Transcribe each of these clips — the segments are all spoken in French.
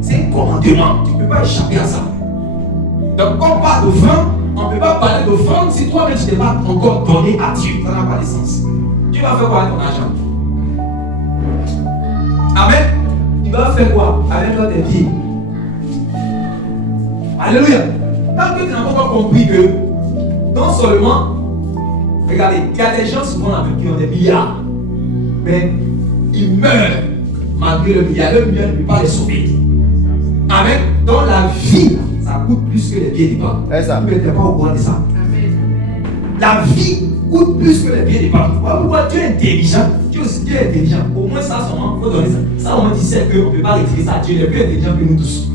C'est un commandement. Tu ne peux pas échapper à ça. Donc, quand on parle d'offrande, on ne peut pas parler d'offrande si toi-même tu n'es pas encore donné à Dieu. Ça n'a pas de sens. Dieu va faire quoi avec ton argent? Amen. Il va faire quoi avec tes pieds? Alléluia. Tant que tu n'as pas compris que non seulement, regardez, il y a des gens souvent qui ont des milliards, mais ils meurent malgré le milliard. Le milliard ne peut pas les sauver. Amen. Dans la vie, ça coûte plus que les billets de banque. Vous n'êtes pas au courant de ça. La vie coûte plus que les billets de banque. Pourquoi Dieu est intelligent? Dieu est intelligent. Au moins ça, il faut donner ça. Ça, on dit qu'on ne peut pas retirer ça. Dieu est plus intelligent que nous tous.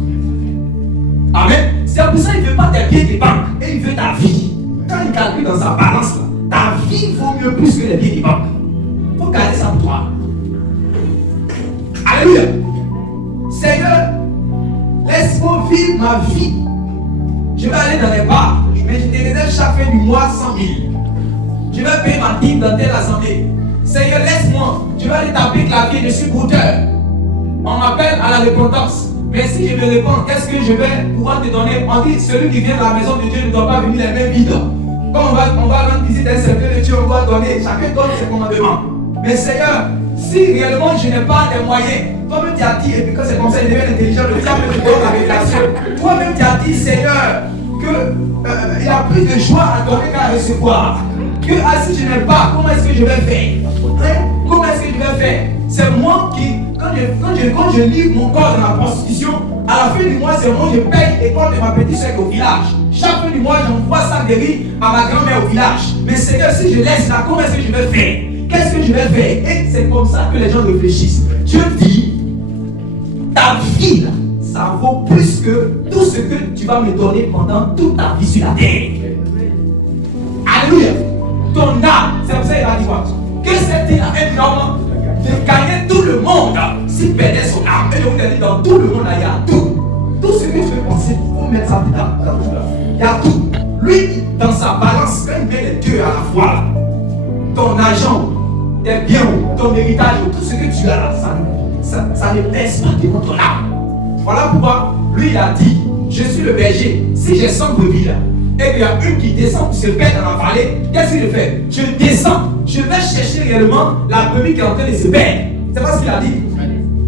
Amen. C'est pour ça qu'il ne veut pas tes billets de banque. Et il veut ta vie. Quand il calcule dans sa balance, là, ta vie vaut mieux plus que les billets de banque. Il faut garder ça pour toi. Alléluia. Seigneur, laisse-moi vivre ma vie. Je vais aller dans les bars, mais je te réserve chaque fin du mois 100 000. Je vais payer ma dîme dans telle assemblée. Seigneur, laisse-moi. Je vais aller taper clavier, je suis brouteur. On m'appelle à la repentance. Mais si je me réponds, qu'est-ce que je vais pouvoir te donner? On dit, celui qui vient de la maison de Dieu ne doit pas venir les mains vides. Quand on va rendre visite à un cercle de Dieu, on doit donner. Chacun donne ses commandements. Mais Seigneur, si réellement je n'ai pas les moyens, toi-même tu as dit, et puis quand c'est comme ça, il devient intelligent, le diable me donne la révélation. Toi-même tu as dit, Seigneur, qu'il y a plus de joie à donner qu'à recevoir. Que si je n'ai pas, comment est-ce que je vais faire? Hein? Comment est-ce que je vais faire? C'est moi qui, quand je livre mon corps dans la prostitution, à la fin du mois, c'est moi qui paye l'école de ma petite soeur au village. Chaque fin du mois, j'envoie ça de riz à ma grand-mère au village. Mais Seigneur, si je laisse là, comment est-ce que je vais faire? Qu'est-ce que je vais faire? Et c'est comme ça que les gens réfléchissent. Dieu dit, ta vie là, ça vaut plus que tout ce que tu vas me donner pendant toute ta vie sur la terre. Alléluia. Ton âme, c'est comme ça qu'il va dire quoi? Que c'était un homme de gagner tout le monde s'il perdait son âme. Et je vous dis, dans tout le monde, là, il y a tout. Tout ce que tu peux penser, il faut mettre ça dedans. Il y a tout. Lui, dans sa balance, quand il met les deux à la fois, ton argent, tes biens, ton héritage, tout ce que tu as là, ça ne pèse pas devant ton âme. Voilà pourquoi lui, il a dit, je suis le berger. Si j'ai 100 brebis là, et qu'il y a une qui descend pour se perdre dans la vallée, qu'est-ce qu'il fait? Je descends, je vais chercher réellement la brebis qui est en train de se perdre. C'est pas ce qu'il a dit.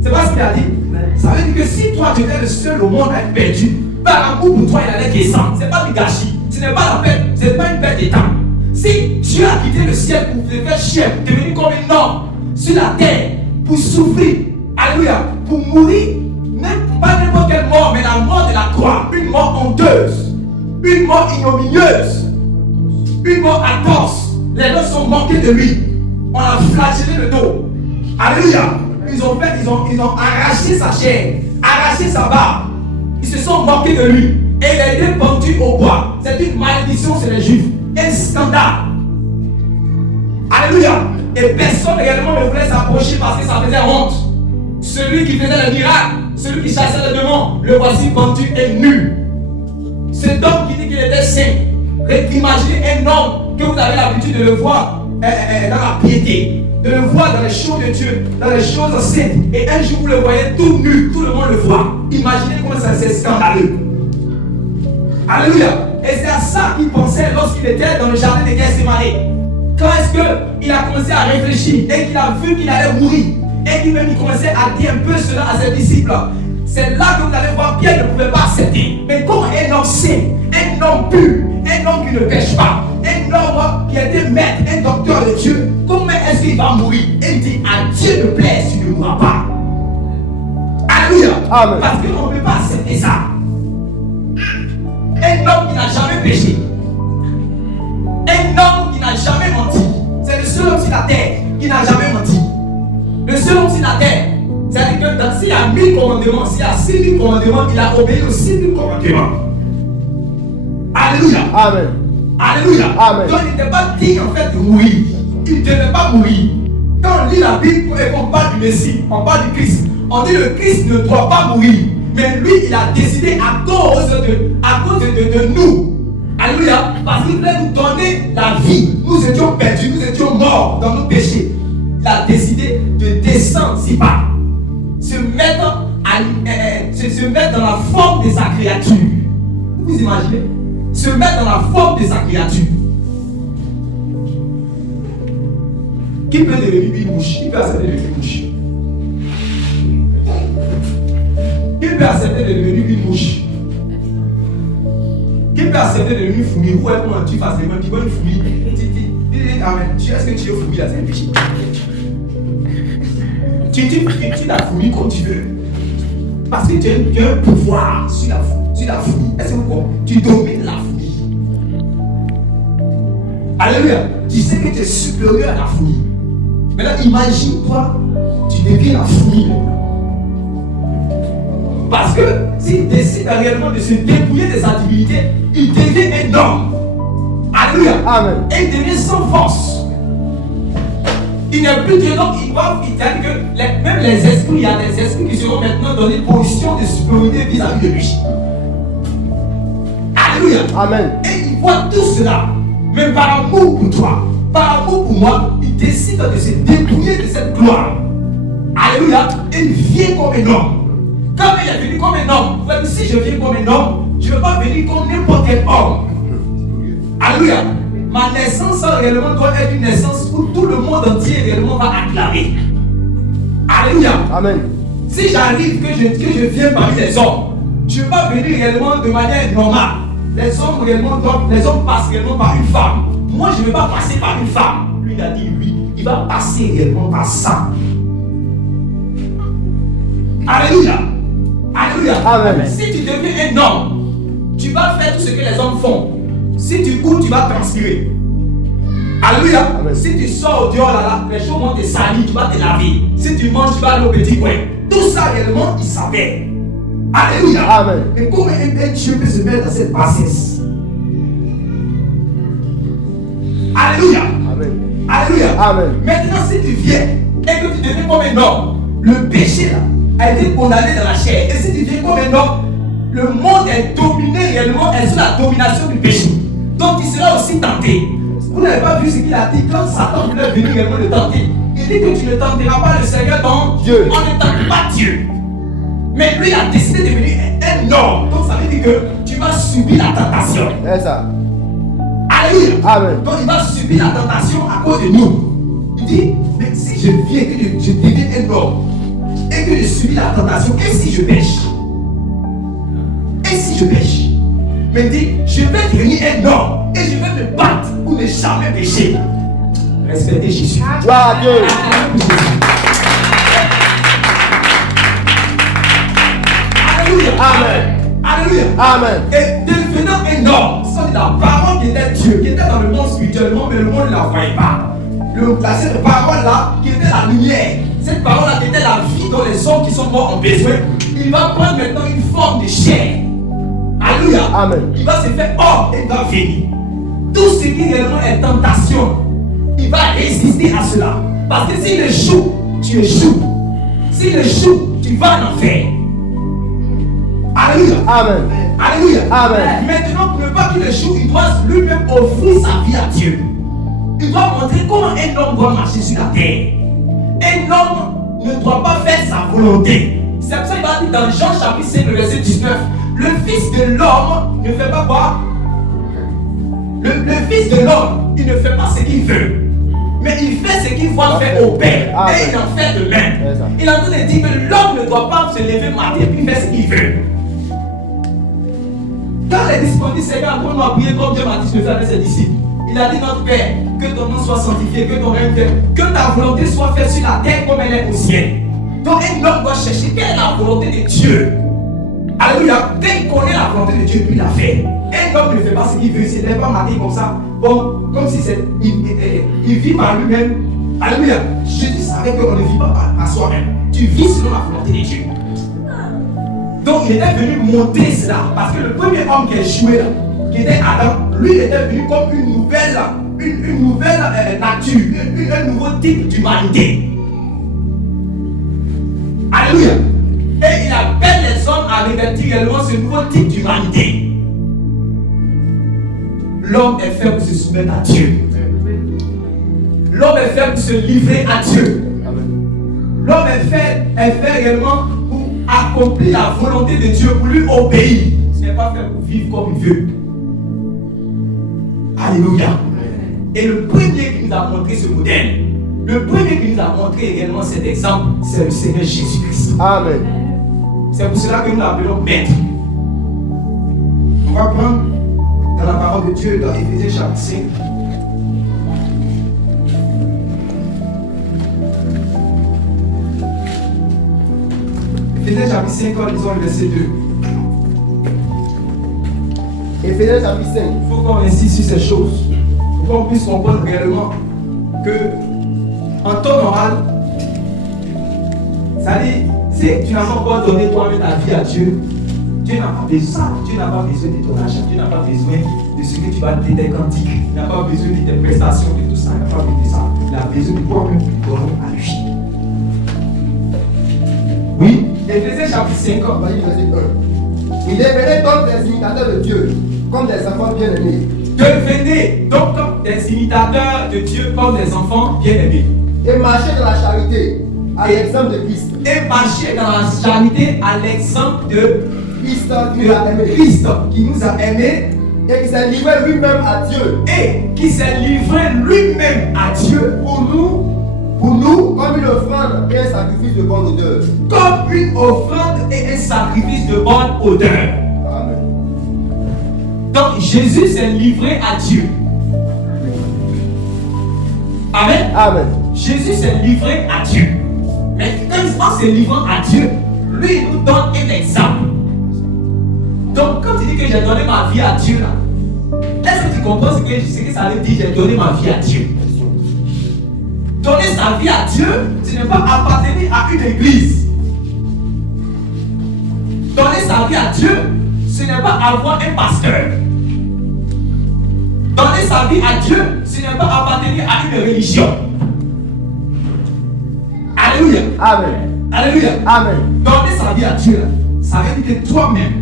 C'est pas ce qu'il a dit. Ça veut dire que si toi tu étais le seul au monde à être perdu, par amour pour toi il allait descendre. C'est pas du gâchis. Ce n'est pas la peine. Ce n'est pas une perte de temps. Si Dieu a quitté le ciel pour te faire chier, pour devenir comme un homme sur la terre, pour souffrir, alléluia, pour mourir, pas n'importe quelle mort, mais la mort de la croix, une mort honteuse, une mort ignominieuse, une mort atroce. Les deux sont manqués de lui. On a flagellé le dos. Alléluia. Ils ont arraché sa chair, arraché sa barbe. Ils se sont moqués de lui. Et il a été pendu au bois. C'est une malédiction sur les Juifs. Un scandale. Alléluia. Et personne réellement ne voulait s'approcher parce que ça faisait honte. Celui qui faisait le miracle, celui qui chassait les démons, le voici pendu et nu. Cet homme qui dit qu'il était saint. Imaginez un homme que vous avez l'habitude de le voir dans la piété, de le voir dans les choses de Dieu, dans les choses saintes. Et un jour vous le voyez tout nu, tout le monde le voit. Imaginez comment ça c'est scandaleux. Alléluia. Et c'est à ça qu'il pensait lorsqu'il était dans le jardin de Gethsémani. Quand est-ce qu'il a commencé à réfléchir et qu'il a vu qu'il allait mourir et qu'il même commençait à dire un peu cela à ses disciples. C'est là que vous allez voir Pierre ne pouvait pas accepter. Mais comme un homme saint, un homme pur, un homme qui ne pêche pas, un homme qui a été maître, un docteur de Dieu, comment est-ce qu'il va mourir? Et il dit, à Dieu me plaît, tu ne mourras pas. Alléluia. Amen. Parce qu'on ne peut pas accepter ça. Un homme qui n'a jamais péché, un homme qui n'a jamais menti, c'est le seul homme sur la terre qui n'a jamais menti. Le seul homme sur la terre, c'est-à-dire que s'il y a 1000 commandements, s'il y a 6000 commandements, il a obéi aux 6000 commandements. Alléluia. Amen. Alléluia. Amen. Donc il n'était pas digne en fait de mourir. Il ne devait pas mourir. Quand on lit la Bible et qu'on parle du Messie, on parle du Christ, on dit que le Christ ne doit pas mourir. Mais lui, il a décidé à cause de nous. Alléluia. Parce qu'il voulait nous donner la vie. Nous étions perdus, nous étions morts dans nos péchés. Il a décidé de descendre si bas. Se mettre se mettre dans la forme de sa créature. Vous imaginez? Se mettre dans la forme de sa créature. Qui peut devenir une mouche? Qui peut accepter de devenir une mouche? Qui peut accepter de devenir une mouche? Qui peut accepter de devenir une fourmi? Où est comment tu fasses les mains? Tu vois une fourmi? Amen. Est-ce que tu es fourmi là? C'est un péché. Tu la fourmi comme tu veux. Parce que tu as un pouvoir sur la fourmi. Est-ce que vous comprenez? Tu domines la fourmi. Alléluia. Tu sais que tu es supérieur à la fourmi. Maintenant, imagine-toi, tu deviens la fourmi. Parce que s'il décide réellement de se dépouiller de sa divinité, il devient énorme. Alléluia. Amen. Et il devient sans force. Il n'est plus que donc il dit que même les esprits, il y a des esprits qui seront maintenant dans une position de supériorité vis-à-vis de lui. Alléluia. Amen. Et il voit tout cela. Mais par amour pour toi, par amour pour moi, il décide de se dépouiller de cette gloire. Alléluia. Et il vient comme un homme. Quand il est venu comme un homme, si je viens comme un homme, je ne vais pas venir comme n'importe quel homme. Alléluia. Ma naissance réellement doit être une naissance où tout le monde entier réellement va acclamer. Alléluia. Amen. Si j'arrive que je viens parmi les hommes, je ne vais pas venir réellement de manière normale. Les hommes passent réellement par une femme. Moi, je ne vais pas passer par une femme. Lui, il a dit lui, il va passer réellement par ça. Alléluia. Alléluia. Amen. Si tu deviens un homme, tu vas faire tout ce que les hommes font. Si tu cours, tu vas transpirer. Alléluia. Amen. Si tu sors au dehors là, les choses vont te salir, tu vas te laver. Si tu manges, tu vas aller au petit coin. Tout ça réellement, il savait. Alléluia. Amen. Mais comment un Dieu peut se mettre dans cette bassesse? Alléluia. Amen. Alléluia. Amen. Maintenant, si tu viens et que tu deviens comme un homme, le péché là a été condamné dans la chair. Et si tu viens comme un homme, le monde est dominé réellement et sous la domination du péché. Donc il sera aussi tenté. Vous n'avez pas vu ce qu'il a dit quand Satan voulait venir réellement le tenter. Il dit que tu ne tenteras pas le Seigneur ton Dieu. On ne tente pas Dieu. Mais lui a décidé de devenir un homme. Donc ça veut dire que tu vas subir la tentation. C'est ça. Alléluia. Amen. Donc il va subir la tentation à cause de nous. Il dit, mais si je viens, que je deviens un homme et que je subis la tentation, et si je pêche? Et si je pêche? Mais il dit, je vais devenir un homme et je vais me battre pour ne jamais pécher. Respectez Jésus. Gloire à Dieu. Alléluia. Amen. Alléluia. Amen. Et devenant un homme, c'est la parole qui était Dieu, qui était dans le monde spirituellement, mais le monde ne la voyait pas. Cette parole-là, qui était la lumière, cette parole-là, qui était la vie dans les hommes qui sont morts en besoin, il va prendre maintenant une forme de chair. Alléluia. Amen. Il va se faire homme et il va venir. Tout ce qui réellement est tentation, il va résister à cela. Parce que s'il échoue, tu échoues. S'il échoue, tu vas en enfer. Alléluia. Amen. Alléluia. Amen. Maintenant, pour ne pas qu'il échoue, il doit lui-même offrir sa vie à Dieu. Il doit montrer comment un homme doit marcher sur la terre. Un homme ne doit pas faire sa volonté. C'est pour ça qu'il va dire dans Jean chapitre 5, le verset 19, le Fils de l'homme ne fait pas quoi? Le Fils de l'homme, il ne fait pas ce qu'il veut. Mais il fait ce qu'il voit faire au Père. Amen. Et il en fait de même. Il est en train de dire que l'homme ne doit pas se lever matin et puis faire ce qu'il veut. Quand les disciples disent Seigneur, apprends-nous à prier comme Dieu m'a dit de faire avec ses disciples. Il a dit notre Père, que ton nom soit sanctifié, que ton règne vienne, que ta volonté soit faite sur la terre comme elle est au ciel. Donc un homme doit chercher quelle est la volonté de Dieu. Alléluia. Dès qu'il connaît la volonté de Dieu, lui l'a fait. Un homme ne fait pas ce qu'il veut, il ne se lève pas matin comme ça. Bon, comme si il vit par lui-même. Alléluia. Jésus savait qu'on ne vit pas par soi-même. Tu vis selon la volonté de Dieu. Donc il était venu monter cela. Parce que le premier homme qui a échoué là, qui était Adam, lui il était venu comme une nouvelle nature, un nouveau type d'humanité. Alléluia. Et il appelle les hommes à revêtir réellement ce nouveau type d'humanité. L'homme est fait pour se soumettre à Dieu. L'homme est fait pour se livrer à Dieu. L'homme est fait réellement accomplit la volonté de Dieu, pour lui obéir. Ce n'est pas fait pour vivre comme il veut. Alléluia. Et le premier qui nous a montré ce modèle, le premier qui nous a montré également cet exemple, c'est le Seigneur Jésus-Christ. Amen. C'est pour cela que nous l'appelons Maître. On va prendre dans la parole de Dieu dans Éphésiens chapitre 5. Éphésiens chapitre 5, lisons le verset 2. Éphésiens chapitre 5. Il faut qu'on insiste sur ces choses, pour qu'on puisse comprendre réellement que, en temps normal, ça dit, si tu n'as pas encore donné toi-même ta vie à Dieu, Dieu n'a pas besoin, Dieu n'a pas besoin de ton argent, Dieu n'a pas besoin de ce que tu vas dire des cantiques, il n'a pas besoin de tes prestations, de tout ça, il n'a pas besoin de ça. Il a besoin de toi-même pour donner à lui. Oui, Éphésiens chapitre 5, Voyez le verset 1. Il devenait donc des imitateurs de Dieu, comme des enfants bien-aimés. devenez donc des imitateurs de Dieu comme des enfants bien-aimés. Et marchez dans la charité, à l'exemple de Christ. Et marcher dans la charité à l'exemple de Christ qui nous a aimés. Christ qui nous a aimés Et qui s'est livré lui-même à Dieu. et qui s'est livré lui-même à Dieu Pour nous, comme une offrande et un sacrifice de bonne odeur. comme une offrande et un sacrifice de bonne odeur. Amen. Donc Jésus s'est livré à Dieu. Amen. Amen. Jésus s'est livré à Dieu. Mais en se livrant à Dieu, lui il nous donne un exemple. Donc quand tu dis que j'ai donné ma vie à Dieu là, est-ce que tu comprends ce que ça veut dire, j'ai donné ma vie à Dieu? Donner sa vie à Dieu, ce n'est pas appartenir à une église. Donner sa vie à Dieu, ce n'est pas avoir un pasteur. Donner sa vie à Dieu, ce n'est pas appartenir à une religion. Alléluia. Amen. Alléluia. Amen. Donner sa vie à Dieu, là, ça veut dire que toi-même,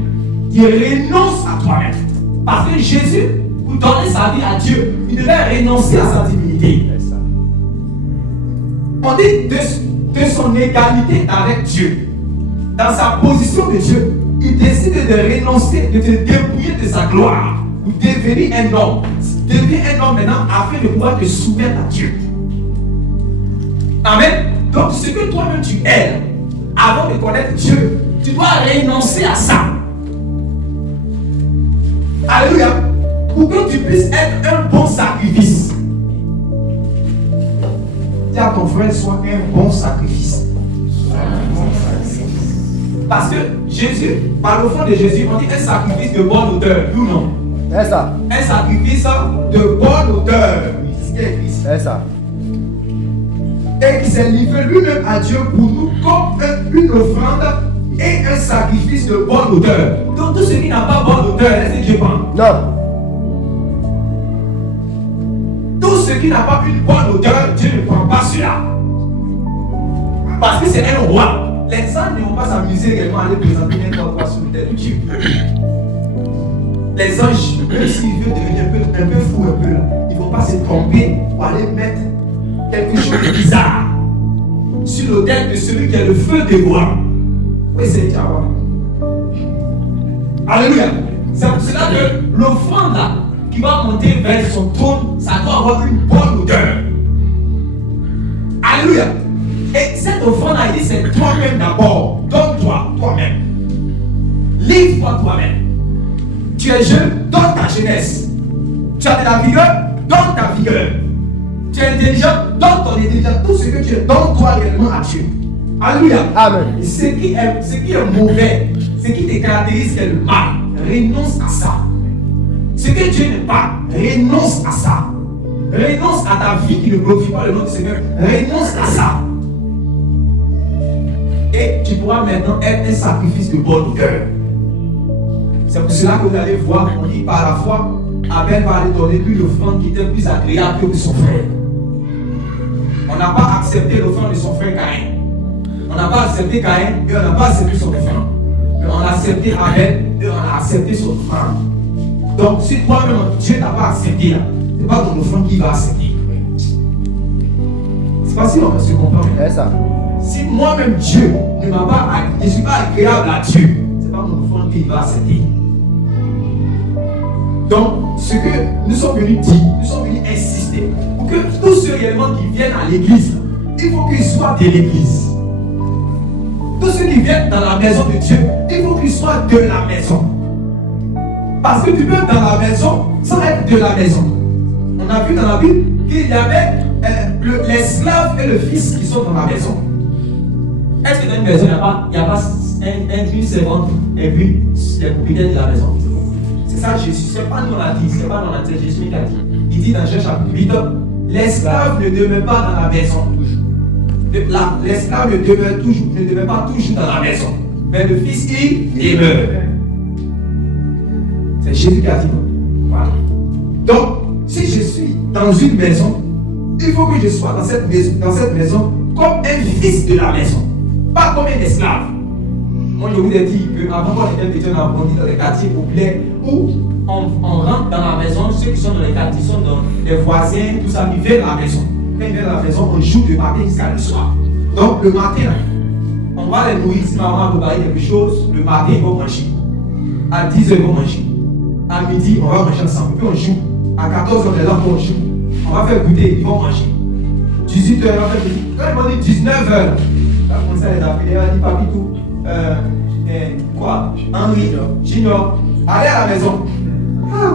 tu renonces à toi-même. Parce que Jésus, pour donner sa vie à Dieu, il devait renoncer à sa divinité. On dit de son égalité avec Dieu. Dans sa position de Dieu, il décide de renoncer, de te dépouiller de sa gloire. Pour devenir un homme. Devenir un homme maintenant afin de pouvoir te soumettre à Dieu. Amen. Donc ce que toi-même tu es, avant de connaître Dieu, tu dois renoncer à ça. Alléluia. Pour que tu puisses être un bon sacrifice. Dis à ton frère, sois un bon sacrifice. Parce que Jésus, par le fond de Jésus, on dit un sacrifice de bonne odeur, ou non? C'est ça. Un sacrifice de bonne odeur. C'est ce qui est écrit. C'est ça. Et qui s'est livré lui-même à Dieu pour nous comme une offrande et un sacrifice de bonne odeur. Donc tout ce qui n'a pas bonne odeur, laissez Dieu prendre. Non. Tout ce qui n'a pas une bonne odeur, Dieu ne prend pas cela. Parce que c'est un roi. Les anges ne vont pas s'amuser également à aller présenter n'importe quoi sur le terre de Dieu. Les anges, même s'ils veulent devenir un peu fous un peu là, ils ne vont pas se tromper pour aller mettre quelque chose de bizarre sur l'autel de celui qui est le feu dévorant. Oui, c'est Dieu. Alléluia. C'est pour cela que l'offrande là, qui va monter vers son trône, ça doit avoir une bonne odeur. Alléluia. Et cette offrande a dit, c'est toi-même d'abord. Donne-toi toi-même. Livre-toi toi-même. Tu es jeune, donne ta jeunesse. Tu as de la vigueur, donne ta vigueur. Tu es intelligent, donne ton intelligence. Tout ce que tu es, donne-toi réellement à Dieu. Alléluia. Amen. Ce qui est mauvais, ce qui te caractérise, c'est le mal. Renonce à ça. Ce que Dieu n'aime pas, renonce à ça. Renonce à ta vie qui ne glorifie pas le nom du Seigneur. Renonce à ça. Et tu pourras maintenant être un sacrifice de bonne odeur. C'est pour cela que vous allez voir, on dit par la foi, Abel va aller donner une offrande qui était plus agréable que son frère. On n'a pas accepté l'offrande de son frère Caïn. On n'a pas accepté Caïn et on n'a pas accepté son offrande. Mais on a accepté Abel et on a accepté son offrande. Donc si toi-même Dieu n'a pas accepté là, c'est pas ton offrande qui va accepter. C'est pas si on peut se comprendre. C'est ça. Si moi-même Dieu ne m'a pas, je ne suis pas agréable à Dieu, ce n'est pas mon enfant qui va accepter. Donc, ce que nous sommes venus dire, nous sommes venus insister pour que tous ceux réellement qui viennent à l'église, il faut qu'ils soient de l'église. Tous ceux qui viennent dans la maison de Dieu, il faut qu'ils soient de la maison. Parce que tu peux être dans la maison sans être de la maison. On a vu dans la Bible qu'il y avait l'esclave et le fils qui sont dans la maison. Est-ce que dans une maison, il n'y a pas une servante et puis les propriétaires de la maison? C'est ça Jésus. Ce n'est pas nous on l'a dit, c'est pas nous on l'a dit, Jésus qui a dit. Il dit dans Jean chapitre 8, l'esclave ne demeure pas dans la maison toujours. L'esclave ne demeure pas toujours dans la maison. Mais le fils, il demeure. C'est Jésus qui a dit. Voilà. Donc, si je suis dans une maison, il faut que je sois dans cette maison comme un fils de la maison, pas comme un esclave. Moi, je vous ai dit qu'avant qu'on était petit, on a grandi dans les quartiers populaires où on rentre dans la maison, ceux qui sont dans les quartiers sont dans les voisins, tout ça, ils viennent à la maison. Quand ils viennent à la maison, on joue du matin jusqu'à le soir. Donc, le matin, on va les nourrir. Si maman a préparé quelque chose, le matin, ils vont manger. À 10h, ils vont manger. À midi, on va manger ensemble. Puis on joue. À 14h, on est là pour on joue. On va faire goûter, ils vont manger. 18h, on va faire goûter. Quand ils vont dire 19h, là, on commence à les appeler. On va dire Papitou, quoi Henri, Junior, allez à la maison. Ah.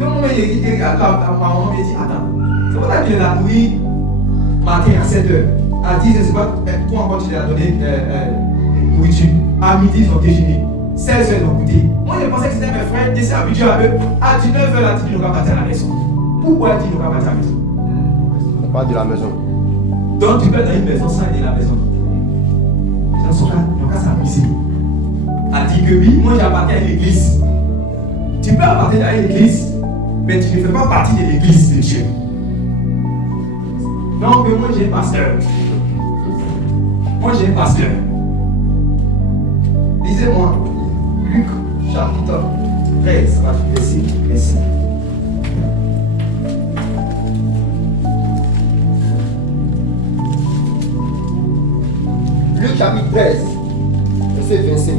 Donc, il regarde ma maman et dit attends, c'est pour ça qu'il a nourri matin à 7h. À 10h, c'est pas toi encore tu lui as donné nourriture. À midi, ils ont déjeuné. 16h, ils ont goûté. Moi, je pensais que c'était mes frères, j'étais habitué à eux. À 19h, là, tu dis, nous va partir à la maison. Pourquoi tu dis, nous va partir à la maison? On parle de la maison. Donc, tu peux être dans une maison sans être de la maison. Les gens sont là, ils ont qu'à s'amuser. A dit que oui, moi, j'appartiens à l'église. Tu peux appartenir à l'église, mais tu ne fais pas partie de l'église de Dieu. Donc, moi, j'ai un pasteur. Moi, j'ai un pasteur. Lisez-moi. Luc, chapitre 13, merci. Luc chapitre 13, verset 25.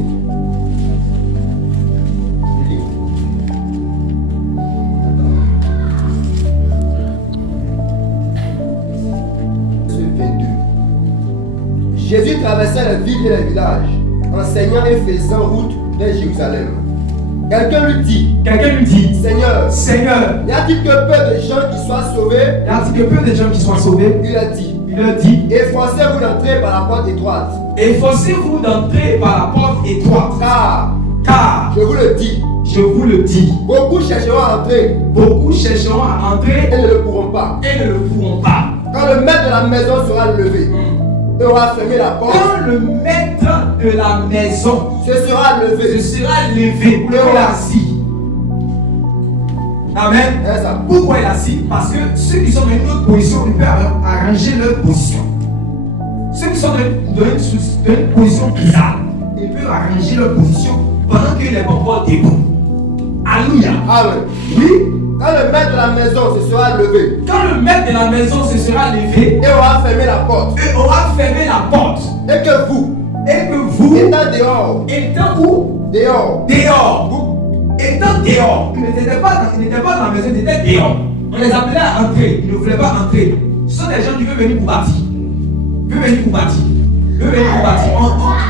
Verset 22. Jésus traversait les villes et les villages, enseignant et faisant route vers Jérusalem. Quelqu'un lui dit, Seigneur, y a-t-il que peu de gens qui soient sauvés? Il a dit, efforcez-vous d'entrer par la porte étroite. Car, je vous le dis, beaucoup chercheront à entrer et ne le pourront pas. Quand le maître de la maison sera levé, et aura fermé la porte. Quand le maître de la maison se sera levé, pour le assis. Amen. Pourquoi il est assis? Parce que ceux qui sont dans une autre position, ils peuvent arranger leur position. Ceux qui sont dans une position bizarre, ils peuvent arranger leur position pendant qu'il n'est pas encore debout. Alléluia. Amen. Oui. Quand le maître de la maison se sera levé, et aura fermé la porte, et que vous, étant dehors, ils n'étaient pas dans la maison, ils étaient dehors. On les appelait à entrer, ils ne voulaient pas entrer. Ce sont des gens qui veulent venir pour bâtir.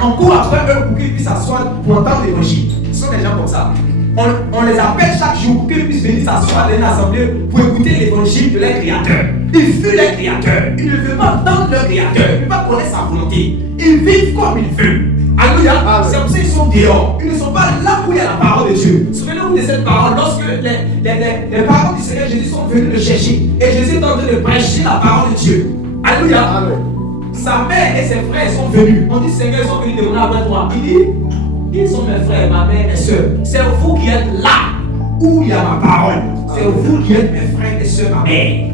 On court après eux pour qu'ils puissent s'asseoir pour entendre l'évangile. Ce sont des gens comme ça. On les appelle chaque jour pour qu'ils puissent venir s'asseoir dans une assemblée pour écouter l'évangile de leur créateur. Ils fuient leur créateur. Ils ne veulent pas entendre leur créateur. Ils ne veulent pas connaître sa volonté. Ils vivent comme ils veulent. Alléluia. C'est comme ça qu'ils sont dehors. Ils ne sont pas là où il y a la parole de Dieu. Souvenez-vous de cette parole lorsque les paroles du Seigneur Jésus sont venues le chercher. Et Jésus est en train de prêcher la parole de Dieu. Alléluia. Amen. Sa mère et ses frères sont venus. On dit Seigneur, ils sont venus demander après toi. Il dit, ils sont mes frères, ma mère et soeurs. C'est vous qui êtes là où il y a ma parole. C'est vous qui êtes mes frères et soeurs, ma mère.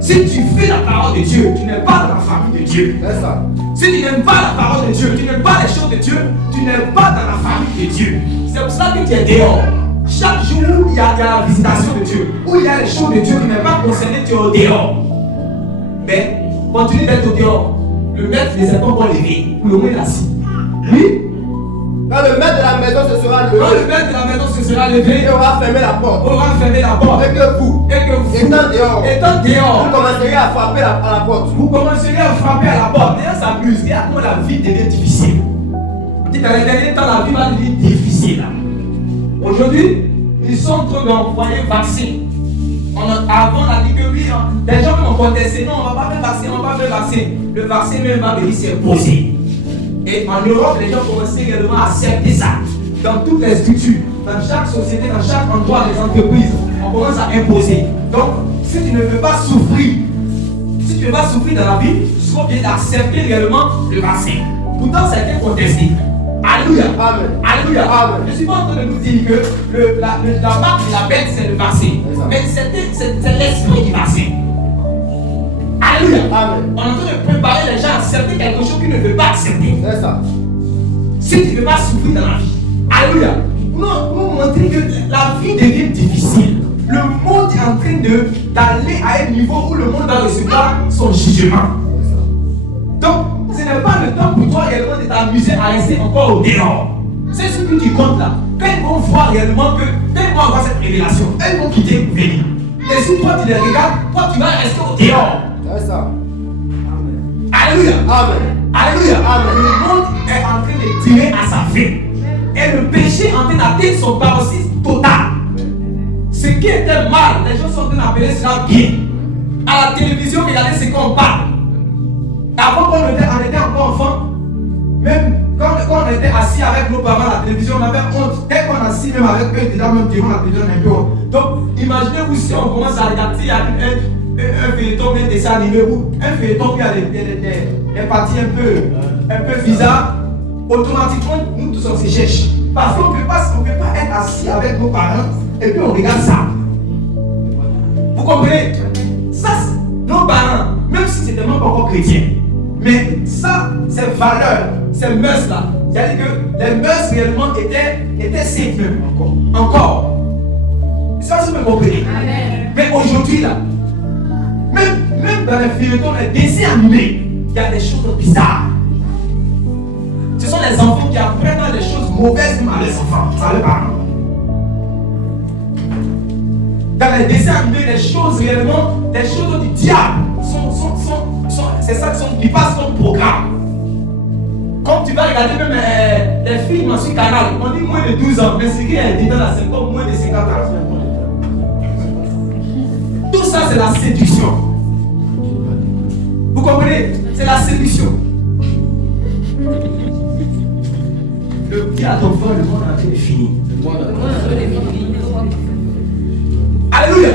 Si tu fais la parole de Dieu, tu n'es pas dans la famille de Dieu. C'est ça. Si tu n'aimes pas la parole de Dieu, tu n'aimes pas les choses de Dieu, tu n'es pas dans la famille de Dieu. C'est pour ça que tu es dehors. Chaque jour où il y a la visitation de Dieu, où il y a les choses de Dieu qui n'est pas concernées, tu es au dehors. Mais continue d'être au dehors. le maître ne s'est pas encore levé. Pour le moment, il est assis. Oui. Quand le maître de la maison se sera levé, Quand le maître de la maison se sera levé, et on va fermer la porte. On va fermer la porte. Et que vous, étant dehors, vous commencerez à frapper à la porte. Vous commencerez à frapper à la porte. D'ailleurs, ça amuse. Regarde comment la vie devient difficile. Dans les derniers temps, la vie va devenir difficile. Aujourd'hui, ils sont en train d'envoyer vaccin. Avant, on a dit que oui, les gens vont contester. Non, on ne va pas faire vaccin, on ne va pas faire vaccin. Le vaccin même va venir s'imposer. Et en Europe, les gens commencent également à accepter ça. Dans toutes les structures, dans chaque société, dans chaque endroit des entreprises, on commence à imposer. Donc, si tu ne veux pas souffrir, dans la vie, tu seras obligé d'accepter réellement le vaccin. Pourtant, certains contestent. Alléluia. Amen. Alléluia. Amen. Je ne suis pas en train de nous dire que la marque de la bête, c'est le vaccin. Mais c'est l'esprit du vaccin. Alléluia. Amen. On est en train de préparer les gens à accepter quelque chose qu'ils ne veulent pas accepter. C'est ça. Si tu ne veux pas souffrir dans la vie. Alléluia. Nous montrer que la vie devient difficile. Le monde est en train d'aller à un niveau où le monde va recevoir son jugement. Donc, ce n'est pas le temps pour toi réellement de t'amuser à rester encore au dehors. C'est ce que tu comptes là. Quand ils vont voir réellement que, quand ils vont avoir cette révélation, elles vont quitter pour venir. Et si toi tu les regardes, toi tu vas rester au dehors. C'est ça. Alléluia. Amen. Alléluia. Amen. Le monde est en train de tirer à sa fin. Et le péché est en train d'atteindre son paroxysme total. Ce qui était mal, les gens sont en train d'appeler cela bien. À la télévision, regardez ce qu'on parle. Avant qu'on était encore enfant, même quand on était assis avec nos parents à la télévision, on avait honte. Dès qu'on est assis même avec eux, déjà même devant la télévision, on a un peu honte. Donc, imaginez-vous si on commence à regarder, il y a un feuilleton, un dessin animé, ou un feuilleton qui a des parties un peu bizarres, automatiquement, nous tous on se cherche. Parce qu'on ne peut pas être assis avec nos parents et puis on regarde ça. Vous comprenez? Ça, nos parents, même si c'était même pas encore chrétien, mais ça, ces valeurs, ces mœurs-là, c'est-à-dire que les mœurs réellement étaient saintes même encore. Ça, c'est même compris. Mais aujourd'hui, là, même dans les feuilletons, les dessins animés, il y a des choses bizarres. Ce sont les enfants qui apprennent les choses mauvaises à leurs enfants, à leurs parents. Dans les dessins animés, les choses réellement, des choses du diable, c'est ça qui passe comme programme. Comme tu vas regarder même les films sur Canal, on dit moins de 12 ans, mais ce qui est dedans là, c'est comme moins de 50 ans. Tout ça, c'est la séduction. Vous comprenez? C'est la séduction. Le dit à ton frère, le monde entier est fini. Alléluia.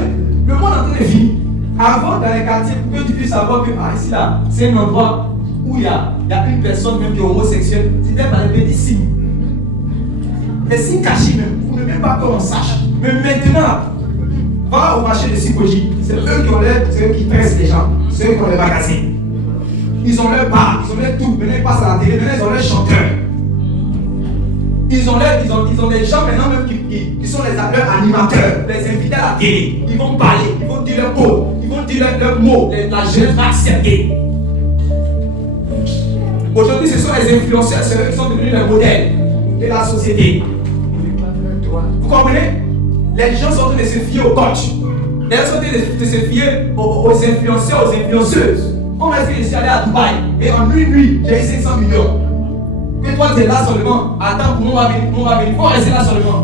Le monde entier est fini. Avant, dans les quartiers, pour que tu puisses savoir que ici là, c'est un endroit où il y a une personne même qui est homosexuelle, c'était par les petits signes. Les signes cachés même. Vous ne voulez pas qu'on sache. Mais maintenant, va au marché de psychologie. C'est eux qui pressent les gens. C'est eux qui ont les magasins. Ils ont leur bar, ils ont leur tout. Maintenant, ils passent à la télé. Maintenant, ils ont leur chanteur. Ils ont des gens maintenant même qui sont leurs animateurs, les invités à la télé. Ils vont parler, ils vont dire leurs mots, ils vont dire leurs mots. La jeunesse va accepter. Aujourd'hui, ce sont les influenceurs, c'est eux qui sont devenus les modèles de la société. Vous comprenez? Les gens sont en train de se fier aux coachs. Les gens sont en train de se fier aux influenceurs, aux influenceuses. On m'a dit que je suis allé à Dubaï et en une nuit, j'ai eu 500 millions. Que toi tu es là seulement, attends pour nous on va venir, faut rester là seulement.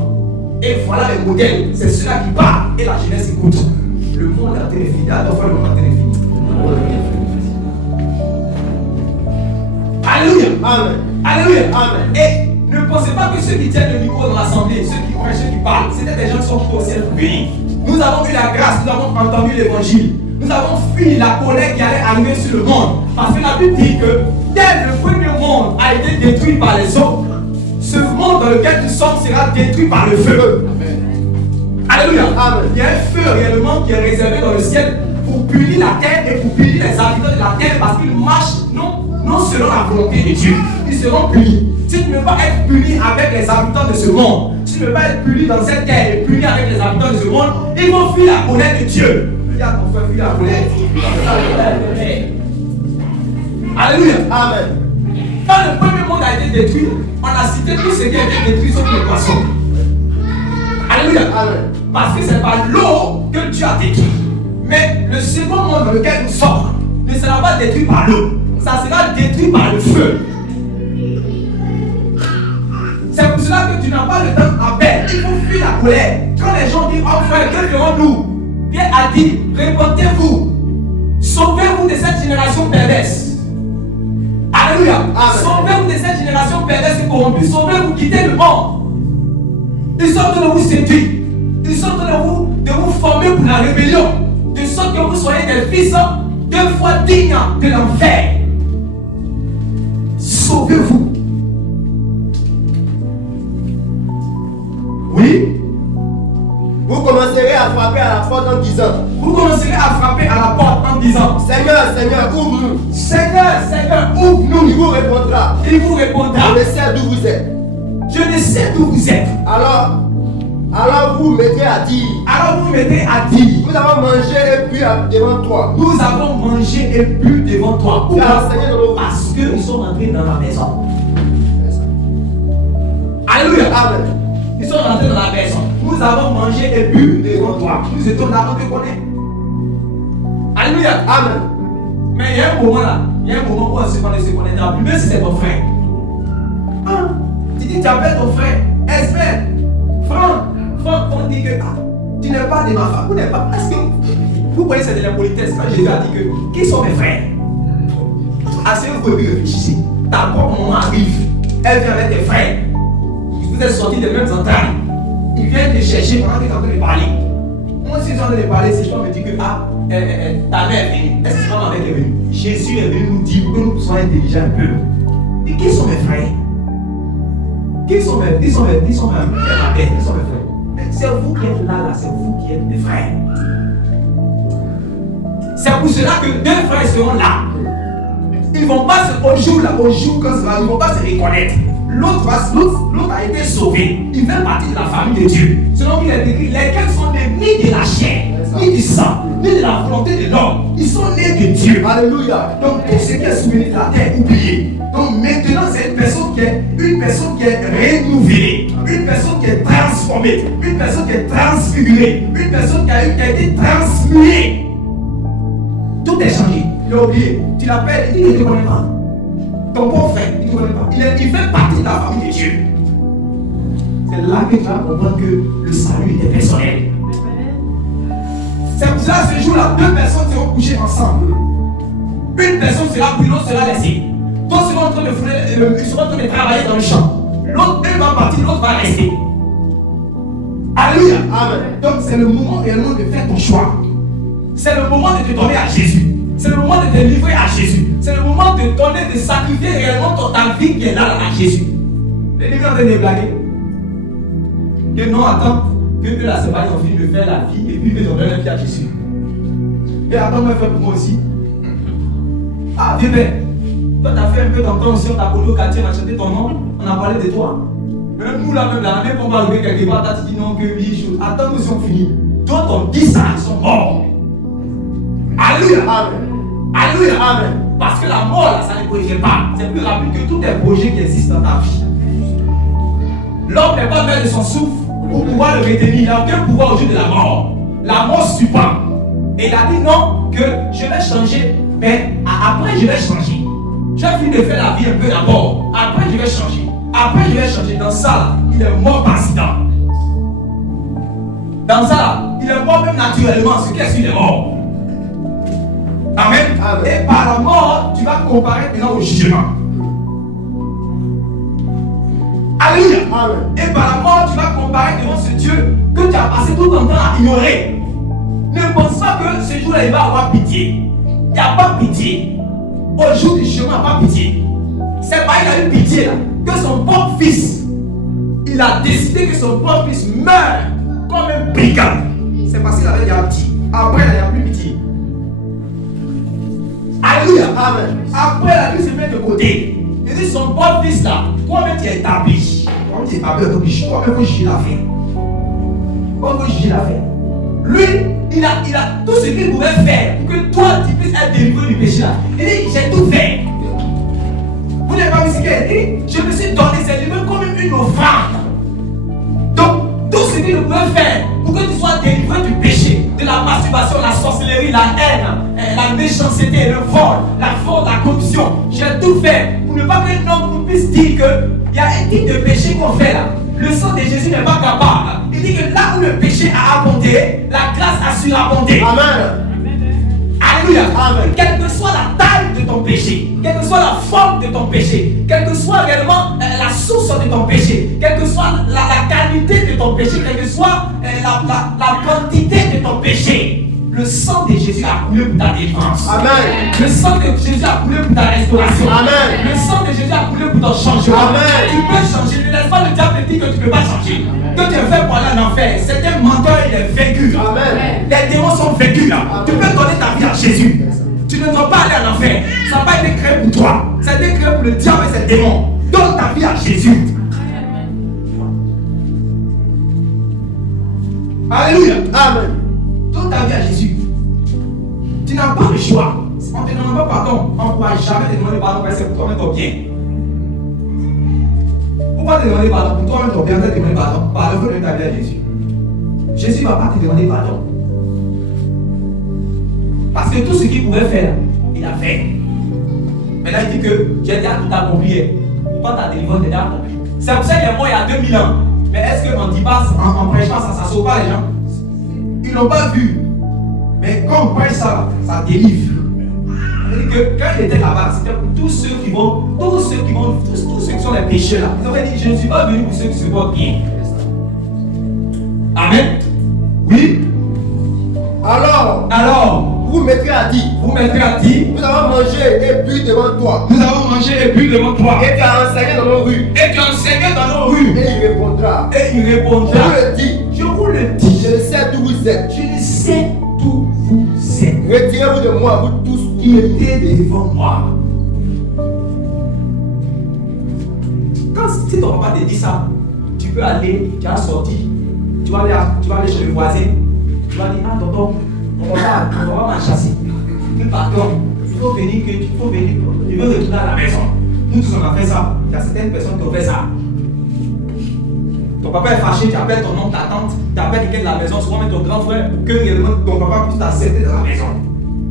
Et voilà les modèles, c'est ceux-là qui parlent et la jeunesse écoute. Le monde a téléphone, attends, le monde a téléphone. Alléluia. Amen. Alléluia. Amen. Et ne pensez pas que ceux qui tiennent le micro dans l'assemblée, ceux qui prêchent, ceux qui parlent, c'était des gens qui sont au ciel bénis. Nous avons eu la grâce, nous avons entendu l'évangile. Nous avons fui la colère qui allait arriver sur le monde. Parce que la Bible dit que dès le premier monde a été détruit par les hommes, ce monde dans lequel nous sommes sera détruit par le feu. Amen. Alléluia. Amen. Il y a un feu réellement qui est réservé dans le ciel pour punir la terre et pour punir les habitants de la terre parce qu'ils marchent non selon la volonté de Dieu. Ils seront punis. Si tu ne veux pas être puni avec les habitants de ce monde, si tu ne veux pas être puni dans cette terre et puni avec les habitants de ce monde, ils vont fuir la colère de Dieu. Ton frère, fuis la colère. Alléluia. Amen. Quand le premier monde a été détruit, on a cité tout ce qui a été détruit sauf les poissons. Alléluia. Amen. Parce que ce n'est pas l'eau que Dieu a détruit. Mais le second monde dans lequel nous sommes ne sera pas détruit par l'eau. Ça sera détruit par le feu. C'est pour cela que tu n'as pas le temps à perdre. Il faut fuir la colère. Quand les gens disent, oh frère, que ferons-nous? Pierre a dit, répondez-vous. Sauvez-vous de cette génération perverse. Alléluia. Sauvez-vous de cette génération perverse et corrompue. Sauvez-vous, quittez le monde. Ils sont en train de vous séduire. Ils sont en train de vous former pour la rébellion. De sorte que vous soyez des fils 2 fois dignes de l'enfer. Sauvez-vous. Oui. Vous commencerez à frapper à la porte en disant. Vous commencerez à frapper à la porte en disant, Seigneur, Seigneur, ouvre-nous. Seigneur, Seigneur, ouvre-nous. Il vous répondra. Il vous répondra. Je ne sais d'où vous êtes. Je ne sais d'où vous êtes. Alors vous mettez à dire. Alors vous mettez à dire. Nous avons mangé et bu devant toi. Nous avons mangé et bu devant toi. Parce que nous sommes entrés dans la maison. Alléluia. Amen. Ils sont rentrés dans la maison. Nous avons mangé et bu devant toi. Nous étions là, on te connaît. Alléluia. Amen. Mais il y a un moment là. Il y a un moment où on se connaîtra plus. Même si c'est ton frère. Hein? Tu dis, tu appelles ton frère. Espère. Franck, on dit que tu n'es pas de ma femme. Vous n'êtes pas. Parce que vous connaissez de l'impolitesse quand Jésus a dit que qui sont mes frères? Assez vous pouvez réfléchir. Ta propre maman arrive. Elle vient avec tes frères. Vous êtes sortis des mêmes entrailles. Ils viennent te chercher pendant que tu es en train de parler. Moi, si je suis en train de parler, ces gens me disent que ta mère est venue. Est-ce que ta maman est venue? Jésus est venu nous dire que nous soyons intelligents un peu. Et qui sont mes frères? Qui sont mes frères? Qui sont mes frères? C'est vous qui êtes là, c'est vous qui êtes mes frères. C'est pour cela que 2 frères seront là. Ils ne vont pas au jour quand ça va, ils ne vont pas se reconnaître. L'autre a été sauvé. Il fait partie de la famille de Dieu. Selon qu'il est écrit, lesquels sont nés ni de la chair, ni du sang, ni de la volonté de l'homme. Ils sont nés de Dieu. Alléluia. Donc tout ce qui est soumis de la terre, oublié. Donc maintenant, c'est une personne qui est renouvelée, une personne qui est transformée, une personne qui est transfigurée, une personne qui a été transmuée. Tout est changé. Il a oublié. Tu l'appelles, il ne te connaît pas. Ton bon frère, il ne te connaît pas. Il fait partie de la famille de Dieu. C'est là que tu vas comprendre que le salut est personnel. C'est pour ça que ce jour-là, 2 personnes seront couchées ensemble. Une personne sera prise, l'autre sera laissée. Toi, ils seront en train de travailler dans le champ. L'autre, elle va partir, l'autre va rester. Alléluia. Amen. Donc c'est le moment réellement de faire ton choix. C'est le moment de te donner à Jésus. C'est le moment de te livrer à Jésus. C'est le moment de donner, de sacrifier réellement ta vie qui est là à Jésus. Les livres ont été blagués. Que non, attends, que là, c'est pas ils ont fini de faire la vie et puis ils ont donné la vie à Jésus. Et attends, moi, fais pour moi aussi. Ah, viens, ben. Toi, tu as fait un peu ton temps aussi, on t'a connu au quartier, on a chanté ton nom, on a parlé de toi. Même nous, là, même quand on va arriver quelque part, tu dis non, que oui, chose. Attends, nous, si on finit. Toi, on dit ça, ils sont morts. Alléluia. Amen. Alléluia. Amen. Parce que la mort, là, ça ne prévient pas. C'est plus rapide que tous les projets qui existent dans ta vie. L'homme n'est pas maître de son souffle pour pouvoir le retenir. Il n'a aucun pouvoir au jour de la mort. La mort suspend. Et il a dit non, que je vais changer. Mais après, je vais changer. J'ai fini de faire la vie un peu d'abord. Après, je vais changer. Après, je vais changer. Dans ça, là, il est mort par accident. Dans ça, là, il est mort même naturellement. Ce qui est sûr, il est mort. Amen. Amen. Et par la mort, tu vas comparer maintenant au jugement. Alléluia. Amen. Et par la mort, tu vas comparer devant ce Dieu que tu as passé tout ton temps à ignorer. Ne pense pas que ce jour-là, il va avoir pitié. Il n'y a pas pitié. Au jour du jugement, il n'y a pas pitié. C'est pas qu'il a eu pitié là. Que son propre fils, il a décidé que son propre fils meure comme un brigand. C'est parce qu'il avait déjà pitié. Après, il n'y a plus pitié. Alléluia. Amen. Après, la vie se met de côté. Il dit son propre fils là, toi-même tu es établi. Toi-même tu es établi, toi-même faut juger l'affaire. Toi-même faut juger l'affaire. Lui, il a tout ce qu'il pouvait faire pour que toi tu puisses être délivré du péché là. Il dit, j'ai tout fait. n'avez pas vu ce qui a été, je me suis donné, c'est livré comme une offrande. Donc, tout ce qu'il pouvait faire pour que tu sois délivré du péché, de la masturbation, la sorcellerie, la haine, la méchanceté, le vol, la fraude, la corruption, j'ai tout fait pour ne pas que l'homme puisse dire qu'il y a un type de péché qu'on fait là. Le sang de Jésus n'est pas capable. Il dit que là où le péché a abondé, la grâce a surabondé. Amen. Alléluia. Amen. Quelle que soit la taille de ton péché, quelle que soit la forme de ton péché, quelle que soit réellement la source de ton péché, quelle que soit la qualité de ton péché, quelle que soit la quantité de ton péché, le sang de Jésus a coulé pour ta défense. Amen. Le sang de Jésus a coulé pour ta restauration. Amen. Le sang de Jésus a coulé pour ton changement. Amen. Tu peux changer. Ne laisse pas le diable te dire que tu ne peux pas changer. Que tu es fait pour aller en enfer. C'est un menteur, il est vaincu. Amen. Les démons sont vaincus là. Tu peux donner ta vie à Jésus. Tu ne dois pas aller en enfer. Ça n'a pas été créé pour toi. Ça a été créé pour le diable et ses démons. Donne ta vie à Jésus. Alléluia. Amen. Donne ta vie à Jésus. Tu n'as pas le choix. On ne te demande pas pardon. On ne pourra jamais te demander pardon parce que c'est pour toi-même ton bien. Pourquoi te demander pardon? Pour toi-même ton bien, te demander pardon. Pardon, faut donner ta vie à Jésus. Jésus ne va pas te demander pardon. Parce que tout ce qu'il pouvait faire, il a fait. Maintenant, il dit que j'ai déjà tout accompli. Quand ta délivrance est déjà accomplie. C'est pour ça qu'il est mort il y a 2000 ans. Mais est-ce qu'on dit pas en prêchant ça ne sauve pas les gens? Ils n'ont pas vu. Mais quand on prêche ça, ça délivre. C'est-à-dire que quand il était là-bas, c'était pour tous ceux qui sont les pécheurs là. Ils auraient dit, je ne suis pas venu pour ceux qui se portent bien. Amen. Oui. Alors, vous mettrez à dire, nous avons mangé et bu devant toi. Et tu as enseigné dans nos rues. Et il répondra. Je vous le dis. Je ne sais d'où vous êtes. Retirez-vous de moi, vous tous qui étiez devant moi. Si ton papa te dit ça, tu peux aller, tu as sorti, tu vas aller chez le voisin, tu vas dire, ah tonton, on va m'en chasser. Mais pardon, il faut venir, il veut retourner à la maison. Nous tous on a fait ça. Il y a certaines personnes qui ont fait ça. Ton papa est fâché, tu appelles ton oncle, ta tante, tu appelles quelqu'un de la maison, souvent même ton grand frère, pour que réellement ton papa puisse t'accepter dans la maison.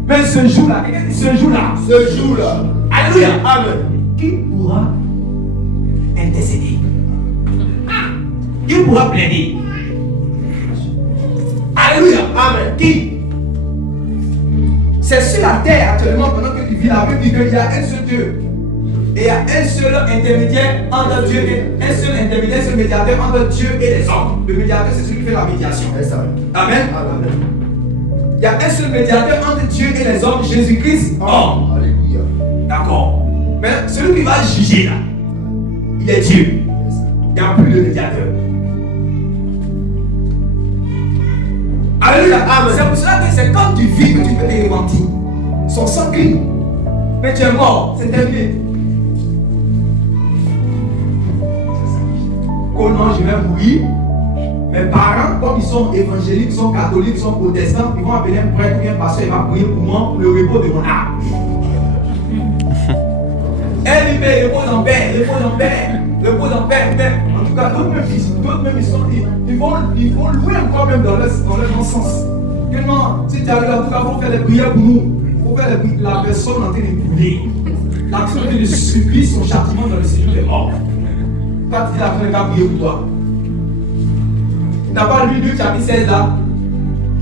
Mais ce jour-là, quelqu'un dit ce jour-là, alléluia, amen, qui pourra intercéder? Qui pourra plaider? Alléluia, amen. Qui? C'est sur la terre actuellement, pendant que tu vis la Bible, dit qu'il y a un seul Dieu. Et il y a un seul intermédiaire entre Dieu et un seul intermédiaire, seul médiateur entre Dieu et les hommes. Le médiateur, c'est celui qui fait la médiation. Amen. Amen. Il y a un seul médiateur entre Dieu et les hommes, Jésus-Christ, homme. Alléluia. D'accord. Mais celui qui va juger là, il est Dieu. Il n'y a plus de médiateur. Alléluia. Amen. C'est pour cela que c'est quand tu vis que tu peux te repentir. Son sang crie. Mais tu es mort, c'est terminé. Comment je vais mourir? Mes parents, comme ils sont évangéliques, ils sont catholiques, ils sont protestants, ils vont appeler un prêtre ou un pasteur, il va prier pour moi, pour le repos de mon âme. Elle dit, repose en paix, repose en paix. En tout cas, d'autres même ils vont louer encore même dans leur bon sens. Que non, si tu arrives là, en tout cas, il faut faire des prières pour nous. Il faut faire la personne en train de brûler. La personne en train de subir son châtiment dans le séjour des morts. Toi, tu dis la personne va prier pour toi. Tu n'as pas lu Luc chapitre 16 là?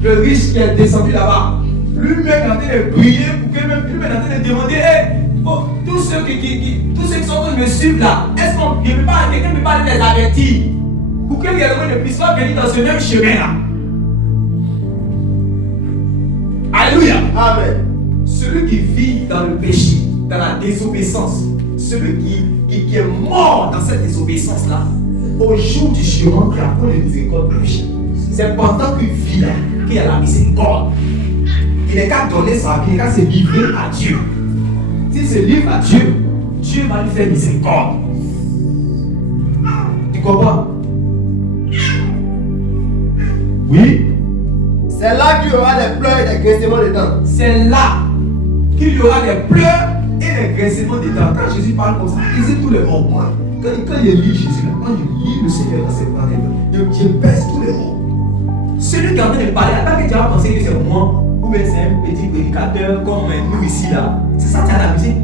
Le riche qui est descendu là-bas. Lui-même est en train de prier pour que même lui-même est en train de demander, tous ceux qui sont en train de me suivre là, est-ce qu'on ne peut pas, quelqu'un ne peut pas les avertir pour que réellement ne puissent pas venir dans ce même chemin là? Alléluia. Amen. Celui qui vit dans le péché, dans la désobéissance, celui qui est mort dans cette désobéissance là, au jour du jugement, il y a pas de miséricorde de lui. C'est pendant qu'il vit là qu'il y a la miséricorde. Il n'est qu'à donner sa vie, il n'est qu'à se livrer à Dieu. S'il se livre à Dieu, Dieu va lui faire miséricorde. Tu comprends? Oui. C'est là qu'il y aura des pleurs et des grincements de dents. C'est là qu'il y aura des pleurs et les graissements des dents. Quand Jésus parle comme ça, lisez tous les mots. Moi, quand je lis Jésus, quand je lis le Seigneur dans ses paroles, je pèse tous les mots. Celui qui est en train de parler, attends que tu vas penser que c'est moi, ou bien c'est un petit prédicateur comme nous ici là. C'est ça que tu as amusé.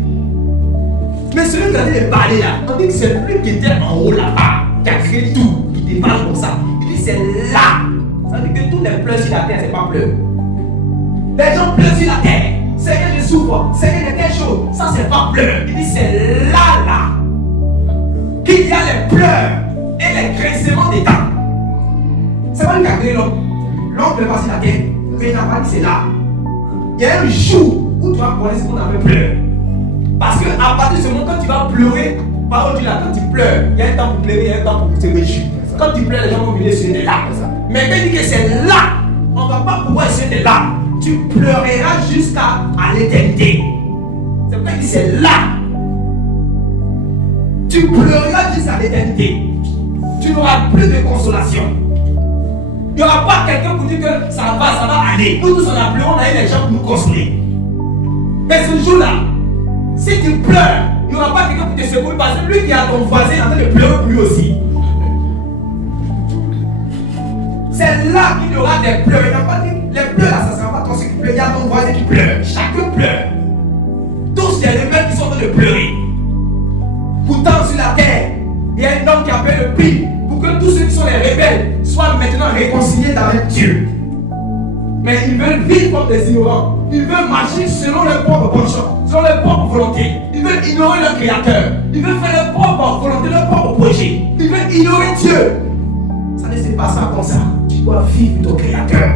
Mais celui qui est en train de parler là, on dit que c'est lui qui était en haut là-bas, qui a créé tout, qui te parle comme ça. Il dit c'est là. Ça veut dire que tous les pleurs sur la terre, c'est pas pleurs. Les gens pleurent sur la terre. Seigneur, je souffre. Seigneur, il est chaud. Ça, c'est pas pleurs. Il dit c'est là qu'il y a les pleurs et les graissements des dents. C'est pas lui qui a créé l'homme. L'homme pleure pas sur la terre. Mais il n'a pas dit c'est là. Il y a un jour où tu vas connaître ce qu'on appelle pleurs. Parce qu'à partir de ce moment, quand tu vas pleurer, par contre, quand tu pleures, il y a un temps pour pleurer, il y a un temps pour te réjouir. Quand tu pleures, les gens vont venir sur tes larmes. Mais quand il dit que c'est là, on ne va pas pouvoir sur tes larmes. Tu pleureras jusqu'à l'éternité. C'est pourquoi il dit c'est là. Tu pleureras jusqu'à l'éternité. Tu n'auras plus de consolation. Il n'y aura pas quelqu'un pour dire que ça va aller. Nous tous on a pleuré, on a eu les gens pour nous consoler. Mais ce jour-là, si tu pleures, il n'y aura pas quelqu'un pour te secouer parce que lui qui a ton voisin est en train de pleurer pour lui aussi. C'est là qu'il y aura des pleurs. Il n'y a pas dit, les pleurs là, ça ne sera pas toi qui pleure. Il y a ton voisin qui pleure. Chacun pleure. Tous les rebelles qui sont en train de pleurer. Pourtant sur la terre, il y a un homme qui appelle le prix pour que tous ceux qui sont les rebelles soient maintenant réconciliés avec Dieu. Mais ils veulent vivre comme des ignorants. Ils veulent marcher selon leur propre penchant, selon leur propre volonté. Ils veulent ignorer leur créateur. Ils veulent faire leur propre volonté, leur propre projet. Ils veulent ignorer Dieu. Ça ne se passe pas comme ça. Tu dois vivre ton créateur.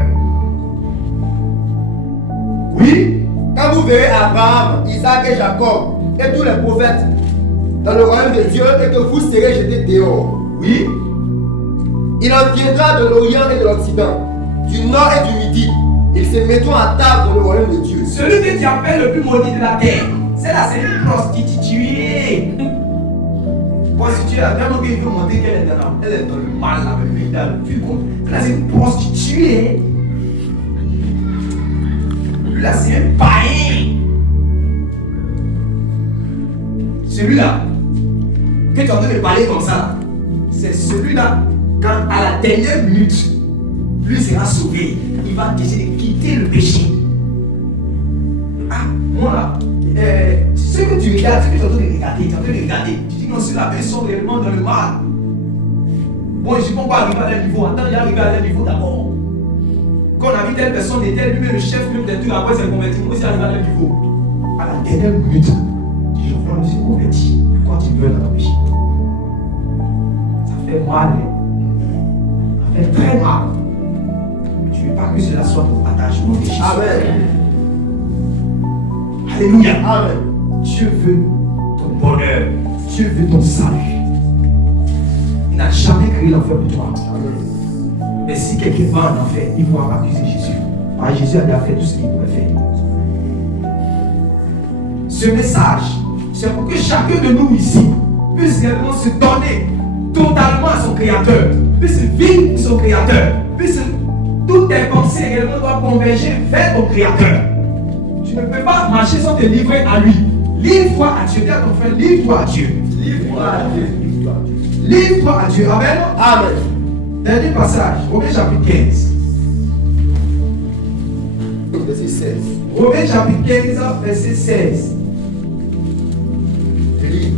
Oui. Quand vous verrez Abraham, Isaac et Jacob et tous les prophètes dans le royaume de Dieu et que vous serez jetés dehors. Oui. Il en viendra de l'Orient et de l'Occident, du Nord et du Midi. Ils se mettront à table dans le royaume de Dieu. Celui que tu appelles le plus maudit de la terre, c'est une prostituée. Prostituée, vraiment qu'il veut montrer qu'elle est dans le mal, dans le plus con. Là, c'est une prostituée. Là, c'est un païen. Celui-là, que tu es en train de parler comme ça, c'est celui-là, quand à la dernière minute, lui sera sauvé. Il va décider de quitter le péché. Ah, moi là, ce que tu regardes, ce que tu es en train de regarder, tu dis non, c'est la personne réellement dans le mal. Bon, je ne peux pas arriver à un niveau, attends, il arrive à un niveau d'abord. Quand on a vu telle personne était lui-même le chef même des trucs, après c'est converti, moi aussi arrive à un niveau. À la dernière minute, je vois, je suis converti. Quand tu veux dans le péché, ça fait mal, ça fait très mal. Tu ne veux pas que cela soit ton attachement au péché. Amen. Alléluia. Amen. Dieu veut ton bonheur. Dieu veut ton salut. Il n'a jamais créé l'enfer pour toi. Amen. Mais si quelqu'un va en enfer, il pourra accuser Jésus. Parce que Jésus a déjà fait tout ce qu'il pouvait faire. Ce message, c'est pour que chacun de nous ici puisse réellement se donner totalement à son Créateur, puisse vivre pour son Créateur, puisse toutes tes pensées réellement doivent converger vers ton Créateur. Tu ne peux pas marcher sans te livrer à lui. Livre-toi à Dieu. Dis à ton frère, livre-toi à Dieu. Livre-toi à Dieu. Livre-toi à Dieu. Amen. Amen. Dernier passage, Romains chapitre 15. Verset 16. Romains chapitre 15, verset 16. Je lis.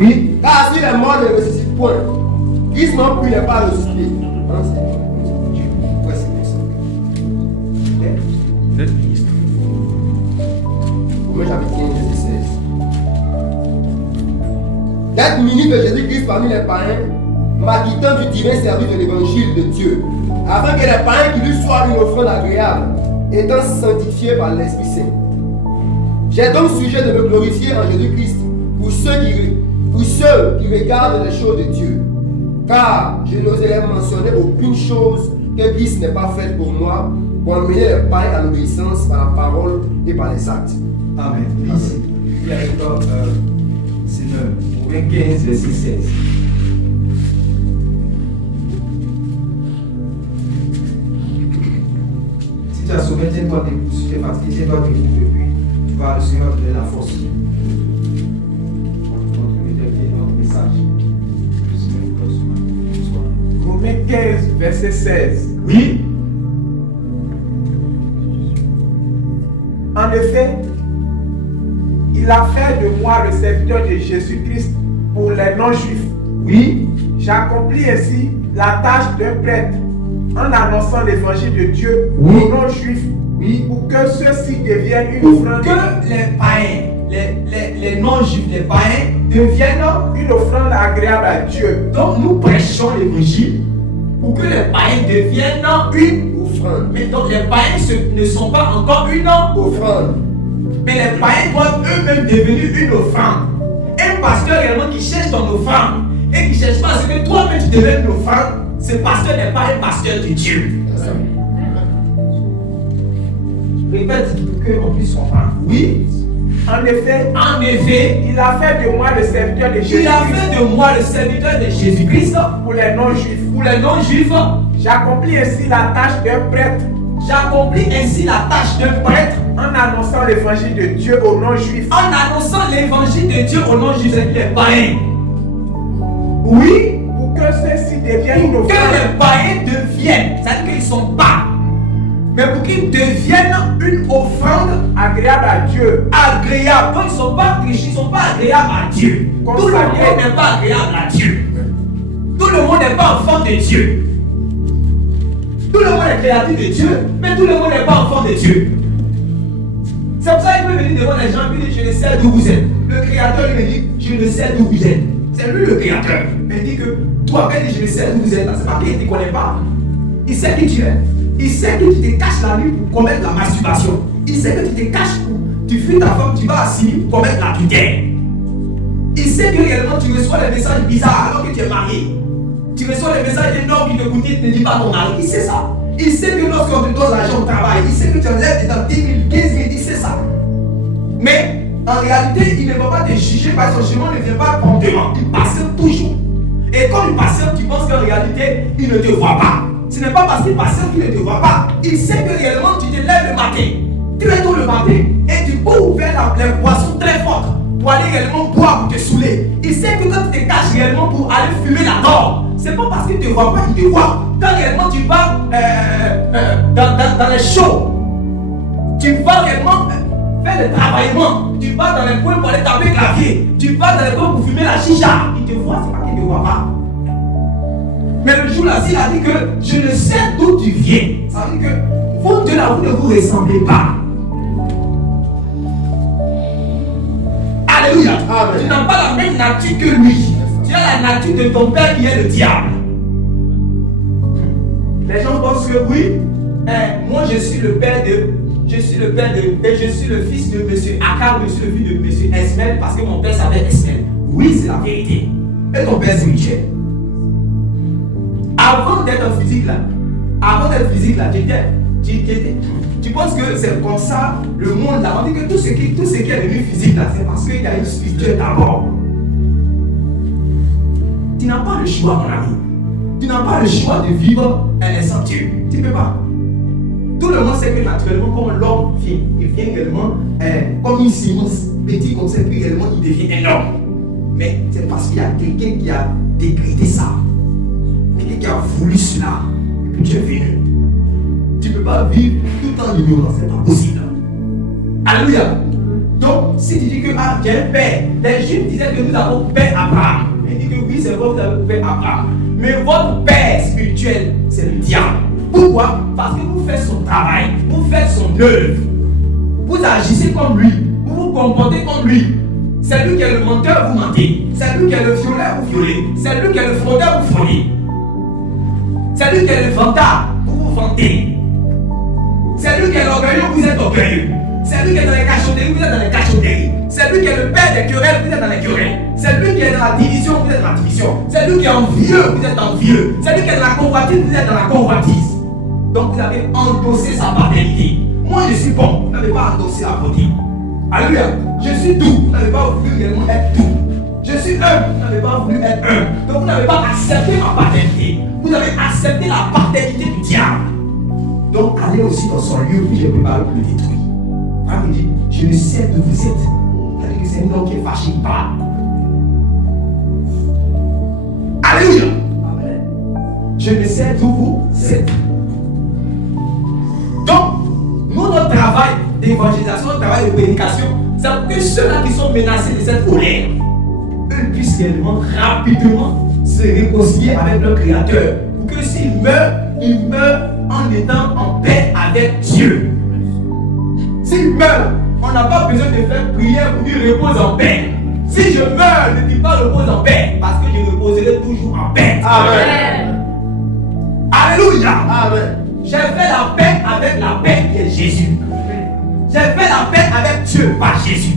Oui. Car si les morts ne ressuscitent point, Christ non plus n'est pas ressuscité. Non, c'est Dieu. Ouais, c'est ça. Romains chapitre 15, verset 16. D'être ministre de Jésus-Christ parmi les païens, m'acquittant du divin service de l'évangile de Dieu, afin que les païens qui lui soient une offrande agréable, étant sanctifiés par l'Esprit Saint. J'ai donc sujet de me glorifier en Jésus-Christ pour ceux qui regardent les choses de Dieu. Car je n'oserais mentionner aucune chose que Christ n'ait pas faite pour moi, pour amener les païens à l'obéissance par la parole et par les actes. Amen. Ici, il y a une autre, c'est Romains 15, verset 16. Si tu as sauvé, tiens-toi debout. Si tu es fatigué, tiens-toi debout. Et puis, tu vas, le Seigneur te donner la force. 15, verset 16. Oui. En effet, il a fait de moi le serviteur de Jésus-Christ pour les non-juifs. Oui. J'accomplis ainsi la tâche d'un prêtre en annonçant l'évangile de Dieu aux non-juifs, pour que ceux-ci deviennent une offrande. Que les païens, les non-juifs, les païens deviennent une offrande agréable à Dieu. Donc nous prêchons l'évangile pour que les païens deviennent une offrande. Mais donc les païens ne sont pas encore une offrande. Mais les païens doivent eux-mêmes devenir une offrande. Un pasteur également qui cherche ton offrande et qui ne cherche pas à ce que toi-même tu deviennes une offrande, ce pasteur n'est pas un pasteur de Dieu. Répète pour qu'on puisse comprendre. Oui. En effet, il a fait de moi le serviteur de Jésus-Christ. Il a fait de moi le serviteur de Jésus-Christ pour les non-juifs. Pour les non-juifs, j'accomplis ainsi la tâche d'un prêtre. J'accomplis ainsi la tâche d'un prêtre en annonçant l'évangile de Dieu aux non-juifs. En annonçant l'évangile de Dieu aux non-juifs, c'est les païens. Oui. Pour que ceux-ci deviennent une offrande. Que les païens deviennent, c'est-à-dire qu'ils ne sont pas, mais pour qu'ils deviennent une offrande agréable à Dieu. Agréable. Donc ils ne sont pas riches, ils ne sont pas agréables à Dieu. Tout le monde n'est pas agréable à Dieu. Tout le monde n'est pas enfant de Dieu. Tout le monde est créatif de Dieu, mais tout le monde n'est pas enfant de Dieu. C'est pour ça qu'il peut venir devant les gens et dire je ne sais d'où vous êtes. Le créateur lui dit je ne sais d'où vous êtes. C'est lui le créateur. Mais il dit que toi, quand il dit je ne sais d'où vous êtes, c'est parce qu'il ne te connaît pas. Il sait qui tu es. Il sait que tu te caches la nuit pour commettre la masturbation. Il sait que tu te caches pour. Tu fuis ta femme, tu vas à Syrie pour commettre la tutelle. Il sait que réellement tu reçois des messages bizarres alors que tu es marié. Tu reçois des messages d'un homme qui te coûte, ne dit pas ton mari. Il sait ça. Il sait que lorsqu'on te donne l'argent au travail, il sait que tu enlèves dans 10 000, 15 000, il sait ça. Mais en réalité, il ne va pas te juger parce que son jugement ne vient pas promptement. Il passe toujours. Et comme il passe, tu penses qu'en réalité, il ne te voit pas. Ce n'est pas parce qu'il passe qu'il ne te voit pas. Il sait que réellement tu te lèves le matin, très tôt le matin, et tu peux ouvrir les boissons très fortes pour aller réellement boire pour te saouler. Il sait que quand tu te caches réellement pour aller fumer la dor, c'est pas parce qu'il ne te voit pas qu'il te voit. Quand réellement tu vas dans les shows, tu vas réellement faire le travaillement, tu vas dans les coins pour aller taper clavier, tu vas dans les coins pour fumer la chicha, il te voit, c'est pas qu'il ne te voit pas. Mais le jour là, s'il a dit que je ne sais d'où tu viens, ça veut dire que vous deux là, vous ne vous ressemblez pas. Alléluia. Amen. Tu n'as pas la même nature que lui. Tu as la nature de ton père qui est le diable. Les gens pensent que oui, moi je suis le père de. Je suis le fils de monsieur Akar, je suis le fils de monsieur Esmel parce que mon père s'appelle Esmel. Oui, c'est la vérité. Et ton père spirituel. Avant d'être physique là, tu penses que c'est comme ça le monde là. On dit que tout ce qui est devenu physique là, c'est parce qu'il y a une spirituelle d'abord. Tu n'as pas le choix, mon ami. Tu n'as pas le choix de vivre sans Dieu. Tu ne peux pas. Tout le monde sait que naturellement, comme l'homme vient, il vient également comme une sémence petit comme ça, puis également il devient énorme. Mais c'est parce qu'il y a quelqu'un qui a décrété ça. Quelqu'un qui a voulu cela, et puis tu es venu. Tu ne peux pas vivre tout en ignorance, c'est pas possible. Alléluia. Donc, si tu dis que j'ai un père, les Juifs disaient que nous avons père Abraham. Il dit que oui, c'est vrai, vous avez père Abraham. Mais votre père spirituel, c'est le diable. Pourquoi? Parce que vous faites son travail, vous faites son œuvre. Vous agissez comme lui, vous vous comportez comme lui. C'est lui qui est le menteur, vous mentez. C'est lui qui est le violeur, vous violez. C'est lui qui est le fraudeur, vous fraudez. C'est lui qui est le vantard, vous vous vantez. C'est lui qui est l'orgueilleux, vous êtes orgueilleux. C'est lui qui est dans les cachotteries, vous êtes dans les cachotteries. C'est lui qui est le père des querelles, vous êtes dans les querelles. C'est lui qui est dans la division, vous êtes dans la division. C'est lui qui est envieux, vous êtes envieux. C'est lui qui est dans la convoitise, vous êtes dans la convoitise. Donc vous avez endossé sa paternité. Moi je suis bon, vous n'avez pas endossé la beauté. Alléluia. Je suis doux, vous n'avez pas voulu réellement être doux. Je suis humble, vous n'avez pas voulu être humble. Donc vous n'avez pas accepté ma paternité. Vous avez accepté la paternité du diable. Donc allez aussi dans son lieu où j'ai préparé pour le détruire. Il dit, je ne sais d'où vous êtes. C'est-à-dire que c'est un homme qui est fâché, il parle. Alléluia. Je ne sais d'où vous êtes. Donc, nous, notre travail d'évangélisation, notre travail de prédication, c'est pour que ceux-là qui sont menacés de cette colère, eux puissent réellement, rapidement, se réconcilier avec leur Créateur. Pour que s'ils meurent, ils meurent en étant en paix avec Dieu. S'ils meurent, on n'a pas besoin de faire prière pour qu'ils reposent en paix. Si je meurs, ne dis pas repose en paix, parce que je reposerai toujours en paix. Amen. Alléluia. Amen. J'ai fait la paix avec la paix qui est Jésus. J'ai fait la paix avec Dieu par Jésus.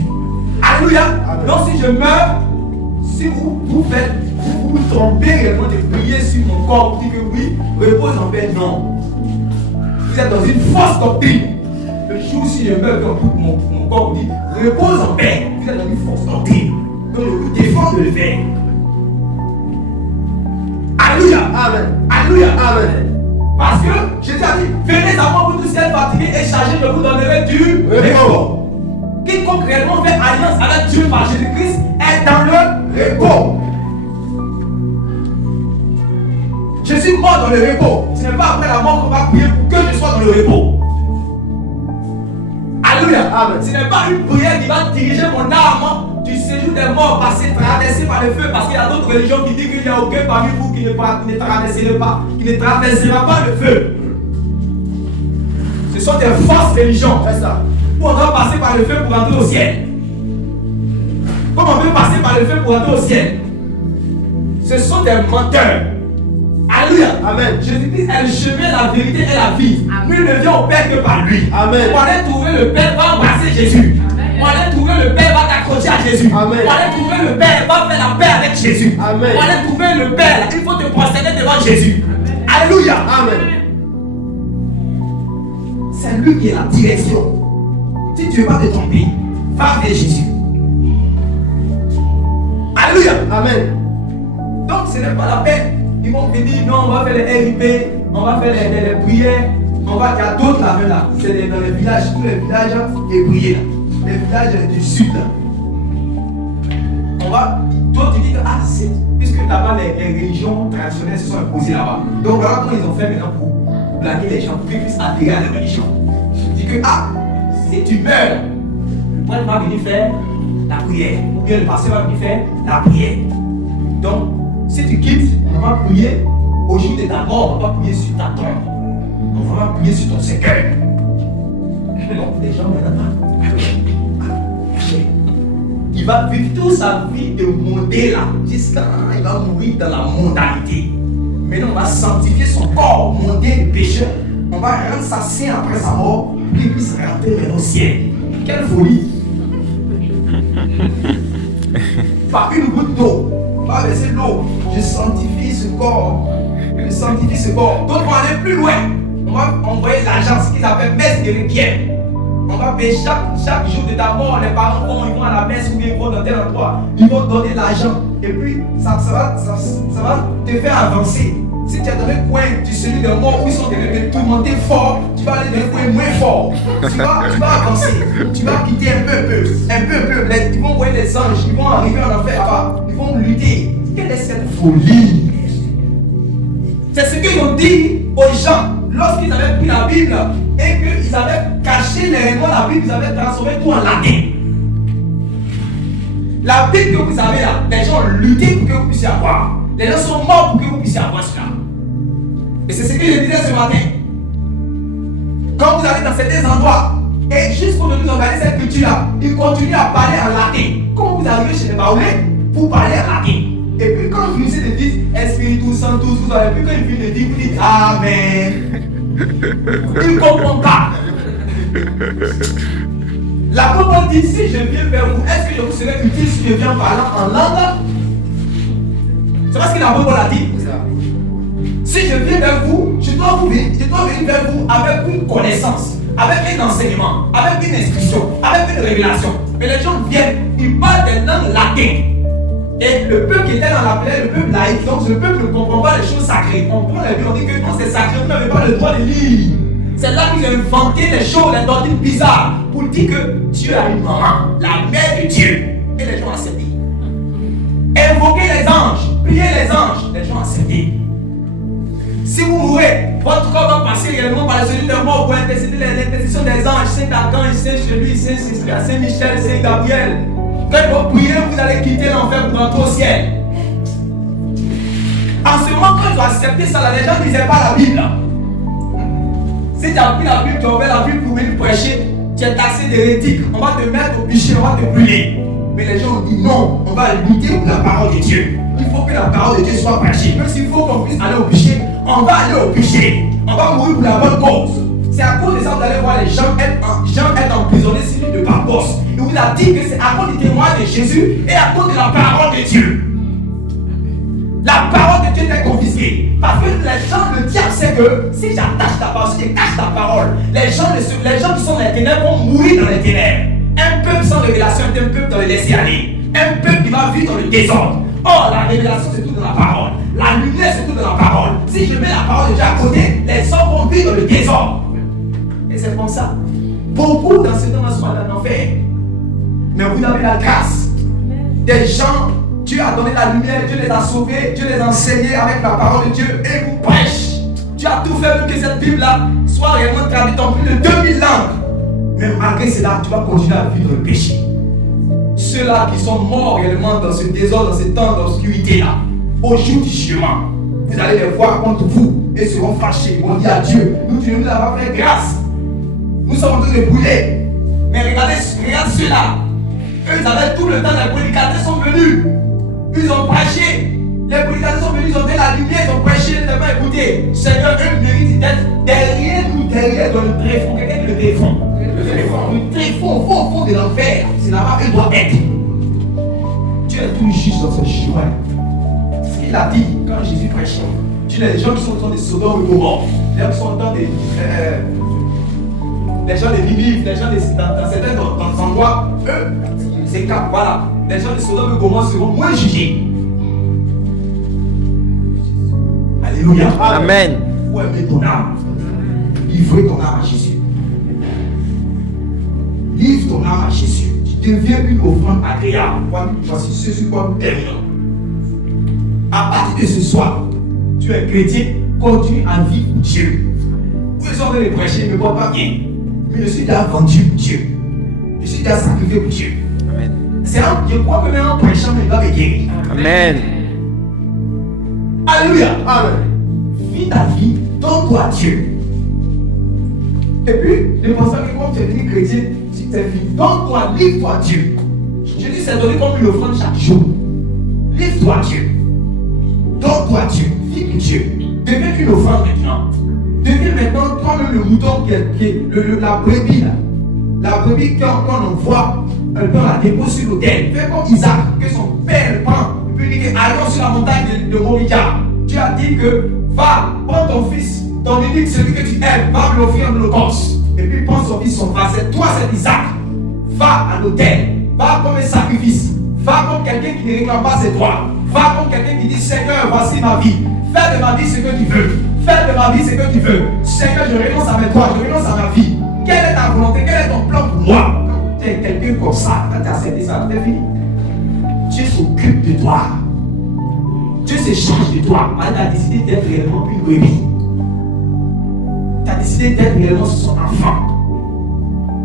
Alléluia. Amen. Donc si je meurs, si vous trompez réellement de prier sur mon corps pour dire que oui, repose en paix, non. Vous êtes dans une fausse doctrine. Le jour si je meurs, mon corps vous dit repose en paix, vous êtes dans une fausse doctrine. Donc je vous défends de le faire. Alléluia. Amen. Alléluia. Amen. Parce que Jésus a dit, venez à moi vous tous qui êtes fatigués et chargés, je vous donnerai du repos. Quiconque réellement fait alliance avec Dieu par Jésus-Christ est dans le repos. Je suis mort dans le repos. Ce n'est pas après la mort qu'on va prier pour que je sois dans le repos. Alléluia. Amen. Ce n'est pas une prière qui va diriger mon âme du séjour des morts passé traversé par le feu, parce qu'il y a d'autres religions qui disent qu'il n'y a aucun parmi vous qui ne traversera pas le feu. Ce sont des fausses religions. C'est ça. Où on doit passer par le feu pour entrer au ciel. Comment on peut passer par le feu pour entrer au ciel? Ce sont des menteurs. Alléluia. Amen. Jésus-Christ est le chemin, la vérité et la vie. Nul ne vient au Père que par lui. Amen. Pour aller trouver le Père, va embrasser Jésus. Pour aller trouver le Père, va t'accrocher à Jésus. Amen. Pour aller trouver le Père, va faire la paix avec Jésus. Amen. Pour aller trouver le Père, il faut te prosterner devant Jésus. Alléluia. Amen. C'est lui qui est la direction. Si tu ne veux pas te tromper, va vers Jésus. Alléluia. Amen. Donc ce n'est pas la peine. Ils vont venir, non, on va faire les RIP, on va faire les prières. Il y a d'autres là. C'est dans les villages, tous les villages ébriés là. Les villages du sud là. D'autres disent, ah, c'est, puisque là-bas les religions traditionnelles se sont imposées là-bas. Donc voilà comment ils ont fait maintenant pour blaguer les gens, pour qu'ils puissent adhérer à la religion. Ils disent que, ah, si tu meurs, le prêtre va venir faire la prière. Ou bien le pasteur va venir faire la prière. Donc, si tu quittes, on va prier au jour de ta mort, on va prier sur ta tombe. On va prier sur ton cercueil. Donc, les gens maintenant, il va vivre toute sa vie de monter là, jusqu'à il va mourir dans la mondanité. Maintenant, on va sanctifier son corps, monter le pécheur. On va rendre sa saint après sa mort, pour qu'il puisse rentrer au ciel. Quelle folie! Par une goutte d'eau, on va verser l'eau. Je sanctifie ce corps. Je sanctifie ce corps. Donc, on va aller plus loin. On va envoyer l'argent, ce qu'ils appellent messe de requiem. On va payer chaque jour de ta mort. Les parents ils vont à la messe ou bien ils vont dans tel endroit. Ils vont donner l'argent. Et puis, ça va te faire avancer. Si tu es dans le coin du celui de mort où ils sont te tourmenter fort, tu vas aller dans le coin moins fort. Tu vas avancer. Tu vas quitter un peu. Ils vont envoyer des anges. Ils vont arriver en enfer là-bas. Ils vont lutter. Quelle est cette folie? C'est ce qu'ils ont dit aux gens lorsqu'ils avaient pris la Bible et qu'ils avaient caché les réunions de la Bible, ils avaient transformé tout en latin. La Bible que vous avez là, les gens ont lutté pour que vous puissiez avoir. Les gens sont morts pour que vous puissiez avoir cela. Et c'est ce que je disais ce matin. Quand vous allez dans certains endroits, et jusqu'au nous organiser cette culture-là, ils continuent à parler en latin. Comment vous arrivez chez les Baoulés pour parler en latin? Et puis quand vous finissez de dire Espiritus Sanctus, vous avez vu quand ils finissent de dire, vous dites Amen. Ils ne comprennent pas. L'apôtre dit, si je viens vers vous, est-ce que je vous serai utile si je viens parlant en langue? C'est parce que l'apôtre a dit. Si je viens vers vous, je dois venir vers vous avec une connaissance, avec un enseignement, avec une instruction, avec une révélation. Mais les gens viennent, ils parlent des langues latines. Et le peuple qui était dans la plaie, le peuple laïque, donc le peuple ne comprend pas les choses sacrées. On prend la Bible, on dit que quand c'est sacré, vous n'avez pas le droit de lire. C'est là qu'ils ont inventé les choses, les doctrines bizarres, pour dire que Dieu a une maman, la mère de Dieu. Et les gens ont accepté. Invoquer les anges, prier les anges, les gens ont accepté. Si vous mourrez, votre corps va passer réellement par celui de mort pour intercéder l'intercession des anges, Saint Archange, Saint Chélu, Saint Cyprien, Saint Michel, Saint Gabriel. Quand ils vont prier, vous allez quitter l'enfer pour rentrer au ciel. En ce moment, quand ils ont accepté ça, les gens ne lisaient pas la Bible. Si tu as pris la Bible, tu as ouvert la Bible pour venir prêcher, tu es taxé d'hérétique. On va te mettre au bûcher, on va te brûler. Mais les gens ont dit non, on va lutter pour la parole de Dieu. Il faut que la parole de Dieu soit prêchée. Même s'il faut qu'on puisse aller au bûcher, on va aller au bûcher. On va mourir pour la bonne cause. C'est à cause de ça que vous allez voir les gens être emprisonnés sur l'île de Patmos. Il vous a dit que c'est à cause du témoignage de Jésus et à cause de la parole de Dieu. La parole de Dieu est confisquée. Parce que les gens, le diable sait que si j'attache ta parole, si je cache ta parole, les gens qui sont dans les ténèbres vont mourir dans les ténèbres. Un peuple sans révélation est un peuple dans le laisser aller. Un peuple qui va vivre dans le désordre. Or, la révélation c'est tout dans la parole. La lumière c'est tout dans la parole. Si je mets la parole de Dieu à côté, les hommes vont vivre dans le désordre. Et c'est comme ça. Beaucoup dans ce temps sont dans l'enfer. Mais vous avez la grâce. Des gens, Dieu a donné la lumière, Dieu les a sauvés, Dieu les a enseignés avec la parole de Dieu et vous prêche. Dieu a tout fait pour que cette Bible-là soit réellement traduite en plus de 2000 langues. Mais malgré cela, tu vas continuer à vivre dans le péché. Ceux-là qui sont morts réellement dans ce désordre, dans ce temps d'obscurité-là, au jour du jugement, vous allez les voir contre vous et seront fâchés. Ils vont dire à Dieu, nous tu nous avons fait grâce. Nous sommes en train de brûler. Mais regarde ceux-là. Eux, ils avaient tout le temps, les prédicateurs sont venus. Ils ont prêché. Les prédicateurs sont venus, ils ont donné la lumière, ils ont prêché, ils n'ont pas écouté. Seigneur, eux méritent d'être derrière nous, derrière dans le tréfonds. Quelqu'un dit le tréfonds. Le tréfonds, au fond de l'enfer. C'est là-bas qu'il doit être. Dieu est tout juste dans ce chemin. Ce qu'il a dit quand Jésus prêchait. Dieu, les gens qui sont dans des Sodome et Gomorrhe, les gens qui sont dans des. Les gens de Ninive, les gens dans certains endroits, eux, c'est cap, voilà. Les gens de Sodome et Gomorrhe seront moins jugés. Alléluia. Amen. Faut aimer ton âme. Livrer ton âme à Jésus. Livre ton âme à Jésus. Tu deviens une offrande agréable. Voici ce sur quoi nous terminons. À partir de ce soir, tu es chrétien, continue à vivre pour Dieu. Où ils sont en train de prêcher, ne voient pas bien. Mais je suis déjà vendu pour Dieu. Je suis déjà sacrifié pour Dieu. Amen. Je crois que même en prêchant, il va me guérir. Amen. Alléluia. Amen. Vis ta vie, donne-toi à Dieu. Et puis, ne pense pas que quand tu es devenu chrétien, tu t'es vie, donne-toi, livre-toi à Dieu. Je dis, c'est donné comme une offrande chaque jour. Livre-toi à Dieu. Donne-toi à Dieu. Vis pour Dieu. Deviens une offrande maintenant. Deviens maintenant toi-même le mouton qui est la brebis là. La brebis qu'on envoie, elle peut la déposer sur l'autel. Fais comme Isaac, que son père le prend. Il peut dire allons sur la montagne de Moriah. Dieu a dit que va, prends ton fils, ton unique, celui que tu aimes, va me l'offrir en holocauste. Et puis prends son fils, son frère, c'est toi, c'est Isaac. Va à l'autel, va comme un sacrifice. Va comme quelqu'un qui ne réclame pas ses droits. Va comme quelqu'un qui dit Seigneur, voici ma vie. Fais de ma vie ce que tu veux. Fais de ma vie ce que tu veux. Seigneur, je renonce à mes droits, je renonce à ma vie. Quelle est ta volonté? Quel est ton plan pour moi? Quand tu es quelqu'un comme ça, quand tu as accepté ça, c'est fini. Dieu s'occupe de toi. Dieu se charge de toi. Tu as décidé d'être réellement une brebis. Tu as décidé d'être réellement son enfant.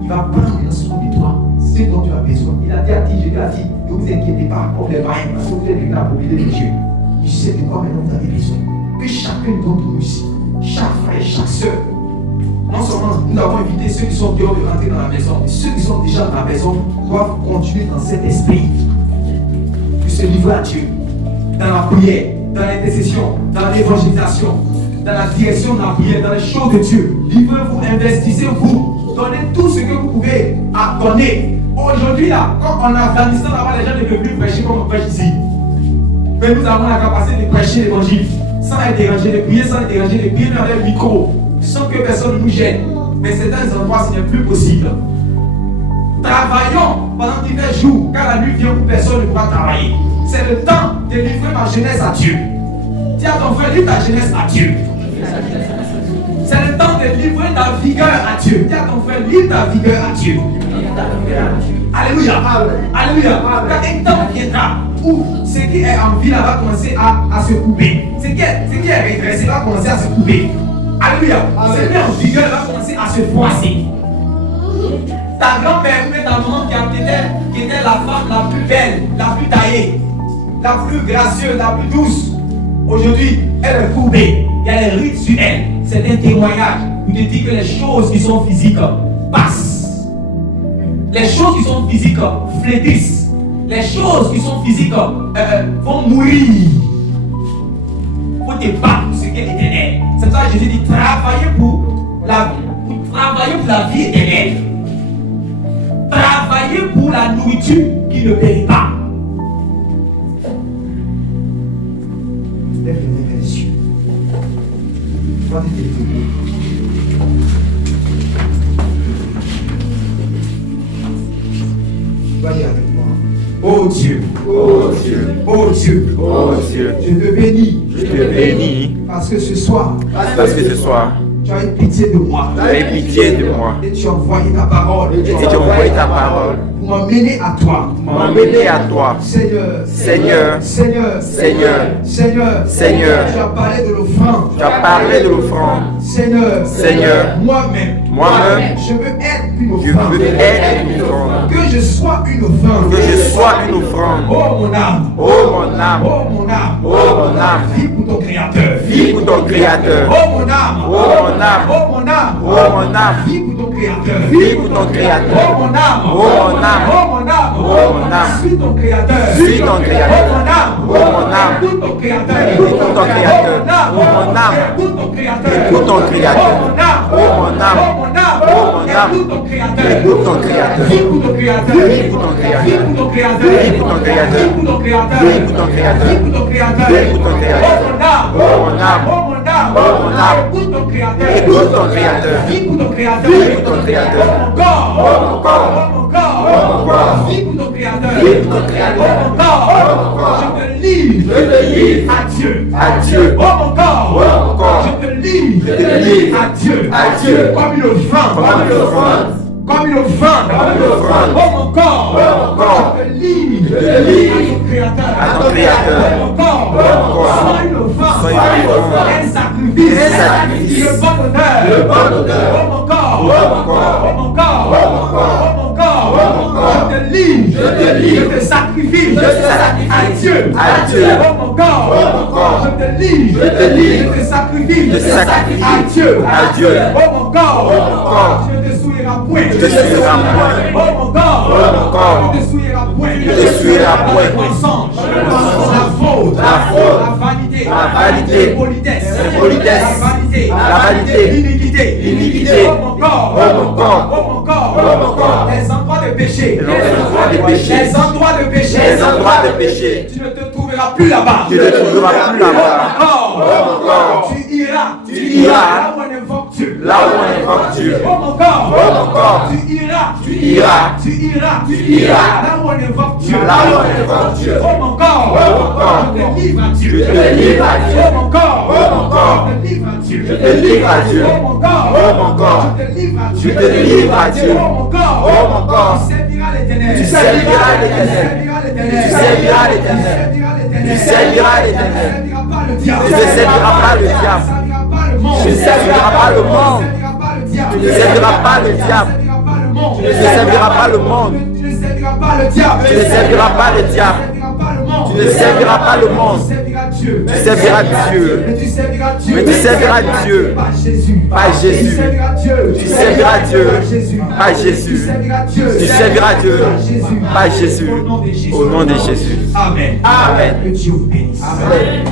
Il va prendre une soin de toi. C'est ce dont tu as besoin. Il a dit à qui? Je lui ai dit, ne vous inquiétez pas comme les païens, parce que vous êtes une propriété de Dieu. Je sais de quoi maintenant vous avez besoin. Que chacun d'entre nous ici, chaque frère, chaque soeur, non seulement nous avons invité ceux qui sont dehors de rentrer dans la maison, mais ceux qui sont déjà dans la maison doivent continuer dans cet esprit de se livrer à Dieu, dans la prière, dans l'intercession, dans l'évangélisation, dans la direction de la prière, dans les choses de Dieu. Livrez-vous, investissez-vous, donnez tout ce que vous pouvez à donner. Aujourd'hui, là, quand en Afghanistan, là-bas, les gens ne peuvent plus prêcher comme on prêche ici. Mais nous avons la capacité de prêcher l'évangile sans être dérangé, de prier sans être dérangé, de prier dans le micro, sans que personne ne nous gêne. Mais certains endroits, ce n'est plus possible. Travaillons pendant divers jours, car la nuit vient où personne ne pourra travailler. C'est le temps de livrer ma jeunesse à Dieu. Dis à ton frère, livre ta jeunesse à Dieu. C'est le temps de livrer ta vigueur à Dieu. Dis à ton frère, livre ta vigueur à Dieu. Alléluia. Alléluia. Quand un temps viendra où ce qui est en vie là va commencer à se couper. Ce qui est redressé va commencer à se couper. Alléluia. Ce qui est en vigueur va commencer à se froisser. Ta grand-mère ou ta maman qui était la femme la plus belle, la plus taillée, la plus gracieuse, la plus douce, aujourd'hui, elle est courbée. Il y a les rides sur elle. C'est un témoignage où te dit que les choses qui sont physiques passent. Les choses qui sont physiques flétrissent. Les choses qui sont physiques vont mourir. Il faut te battre pour ce qui est éternel. C'est pour ça que Jésus dit travailler pour la vie éternelle. Travailler pour la nourriture qui ne périt pas. Lève les mains vers les cieux. Va te développer. Va dire avec moi. Oh Dieu, Oh Dieu, oh Dieu, oh Dieu, je te bénis. je te bénis Parce que ce soir, parce que ce soir, tu as eu pitié de moi. tu as eu pitié de moi Et tu as envoyé ta parole. et tu as envoyé ta parole Pour m'amener à toi. pour m'emmener à toi. Seigneur, Seigneur, Seigneur, Seigneur, Seigneur, Seigneur, tu as parlé de l'offrande. tu as parlé de l'offrande. Seigneur, Seigneur, moi-même, je veux être une je offrande. veux être une offrande. Que je sois une offrande. Que je sois une offrande. Oh mon âme, Oh mon âme, oh mon âme, oh mon âme, vis pour ton Créateur. vis pour ton Créateur. Oh mon âme, Oh mon âme, oh mon âme, oh mon âme, vis pour ton Créateur. vis pour ton Créateur. Oh mon âme, Oh mon âme, oh mon âme, oh mon âme, suis ton Créateur. suis ton Créateur. Oh mon âme, Oh mon âme, écoute ton Créateur. écoute ton Créateur. Oh mon âme, écoute ton Créateur. écoute ton Créateur. Oh mon âme, Oh mon âme, oh mon âme, oh mon âme, écoute ton Créateur. écoute ton Créateur. Vis pour ton Créateur. Vis pour ton Créateur. Vis pour ton Créateur. Vis pour ton Créateur. Vis pour ton Créateur. Vis pour ton Créateur. Vis pour ton Créateur. Vis pour ton Créateur. Oh mon âme, Oh mon âme, oh mon âme, oh mon âme, écoute ton Créateur. écoute ton Créateur. Vis pour ton Créateur. Vis pour ton Créateur. Oh mon corps, Oh mon corps, oh mon corps, oh mon corps. Vis pour ton Créateur. Vis pour ton Créateur. Oh mon corps, Oh mon corps. je te livre, Je te livre à Dieu. à Dieu. Oh mon corps, Oh mon corps. je te livre, Je te livre à Dieu. à Dieu. Comme une offrande, Comme une offrande. comme une offrande. Comme une offrande. Oh mon corps, Oh mon corps. je te livre, Je te livre à ton Créateur. à ton Créateur. Oh mon corps, mon corps. sois une offrande, Sois une offrande. un sacrifice, Un sacrifice. de bonne odeur. De bonne odeur. Oh mon corps, Oh mon corps. oh mon corps, Oh mon corps. oh mon corps, Oh mon corps. je te livre, Je te livre. je te sacrifie, Je te sacrifie. à Dieu, À Dieu. Oh mon corps, Oh mon corps. je te livre, Je te livre. je te sacrifie, Je te sacrifie. à Dieu, À Dieu. Oh mon corps, Oh mon corps. je te souillerai point, Je te souillerai point. Oh mon corps, Oh mon corps. je te souillerai point, Je te souillerai point. Le mensonge, la faute, La faute. la vanité, La vanité. l'impolitesse, L'impolitesse. la vanité, l'iniquité, L'iniquité. Oh mon corps, Oh mon corps. oh mon corps, Oh mon corps. les endroits de péché, Les endroits de péché. les endroits de péché, Les endroits de péché. tu ne te trouveras plus là-bas. Tu ne te trouveras plus là-bas. Oh mon Oh mon corps. tu iras, Tu iras. là où on invoque Dieu. Là où on invoque Dieu. Oh mon corps, Oh mon corps. tu iras, iras. tu iras, iras. là où on invoque Dieu. Là où on invoque Dieu. Oh mon corps, Oh mon corps. je te livre à Dieu. Je te livre à Dieu. Oh mon corps, Oh mon corps. je te livre à Dieu. Je te livre à Dieu. Oh mon corps, Oh mon corps. je te livre à Je Dieu. te livre à Dieu. Oh mon corps, Oh mon corps. tu serviras l'Éternel. Tu serviras l'Éternel. Tu serviras l'Éternel. Tu serviras l'Éternel. Tu ne serviras pas le diable. Tu ne serviras pas le diable. Tu ne serviras pas le monde. Tu ne serviras pas le diable. Tu ne serviras pas le diable. Tu ne serviras pas le monde. Tu ne serviras pas le diable. Tu ne serviras pas le diable. Tu ne serviras pas le monde. Tu serviras Dieu. Tu serviras Dieu. Mais tu serviras Dieu. Mais tu serviras Dieu. Pas Jésus. Pas Jésus. Tu serviras Dieu. Tu serviras Dieu. Pas Jésus. Pas Jésus. Tu serviras Dieu. Tu serviras Dieu. Pas Jésus. Pas Jésus. Au nom de Jésus. Au nom de Jésus. Amen. Amen. Que Dieu vous bénisse. Amen.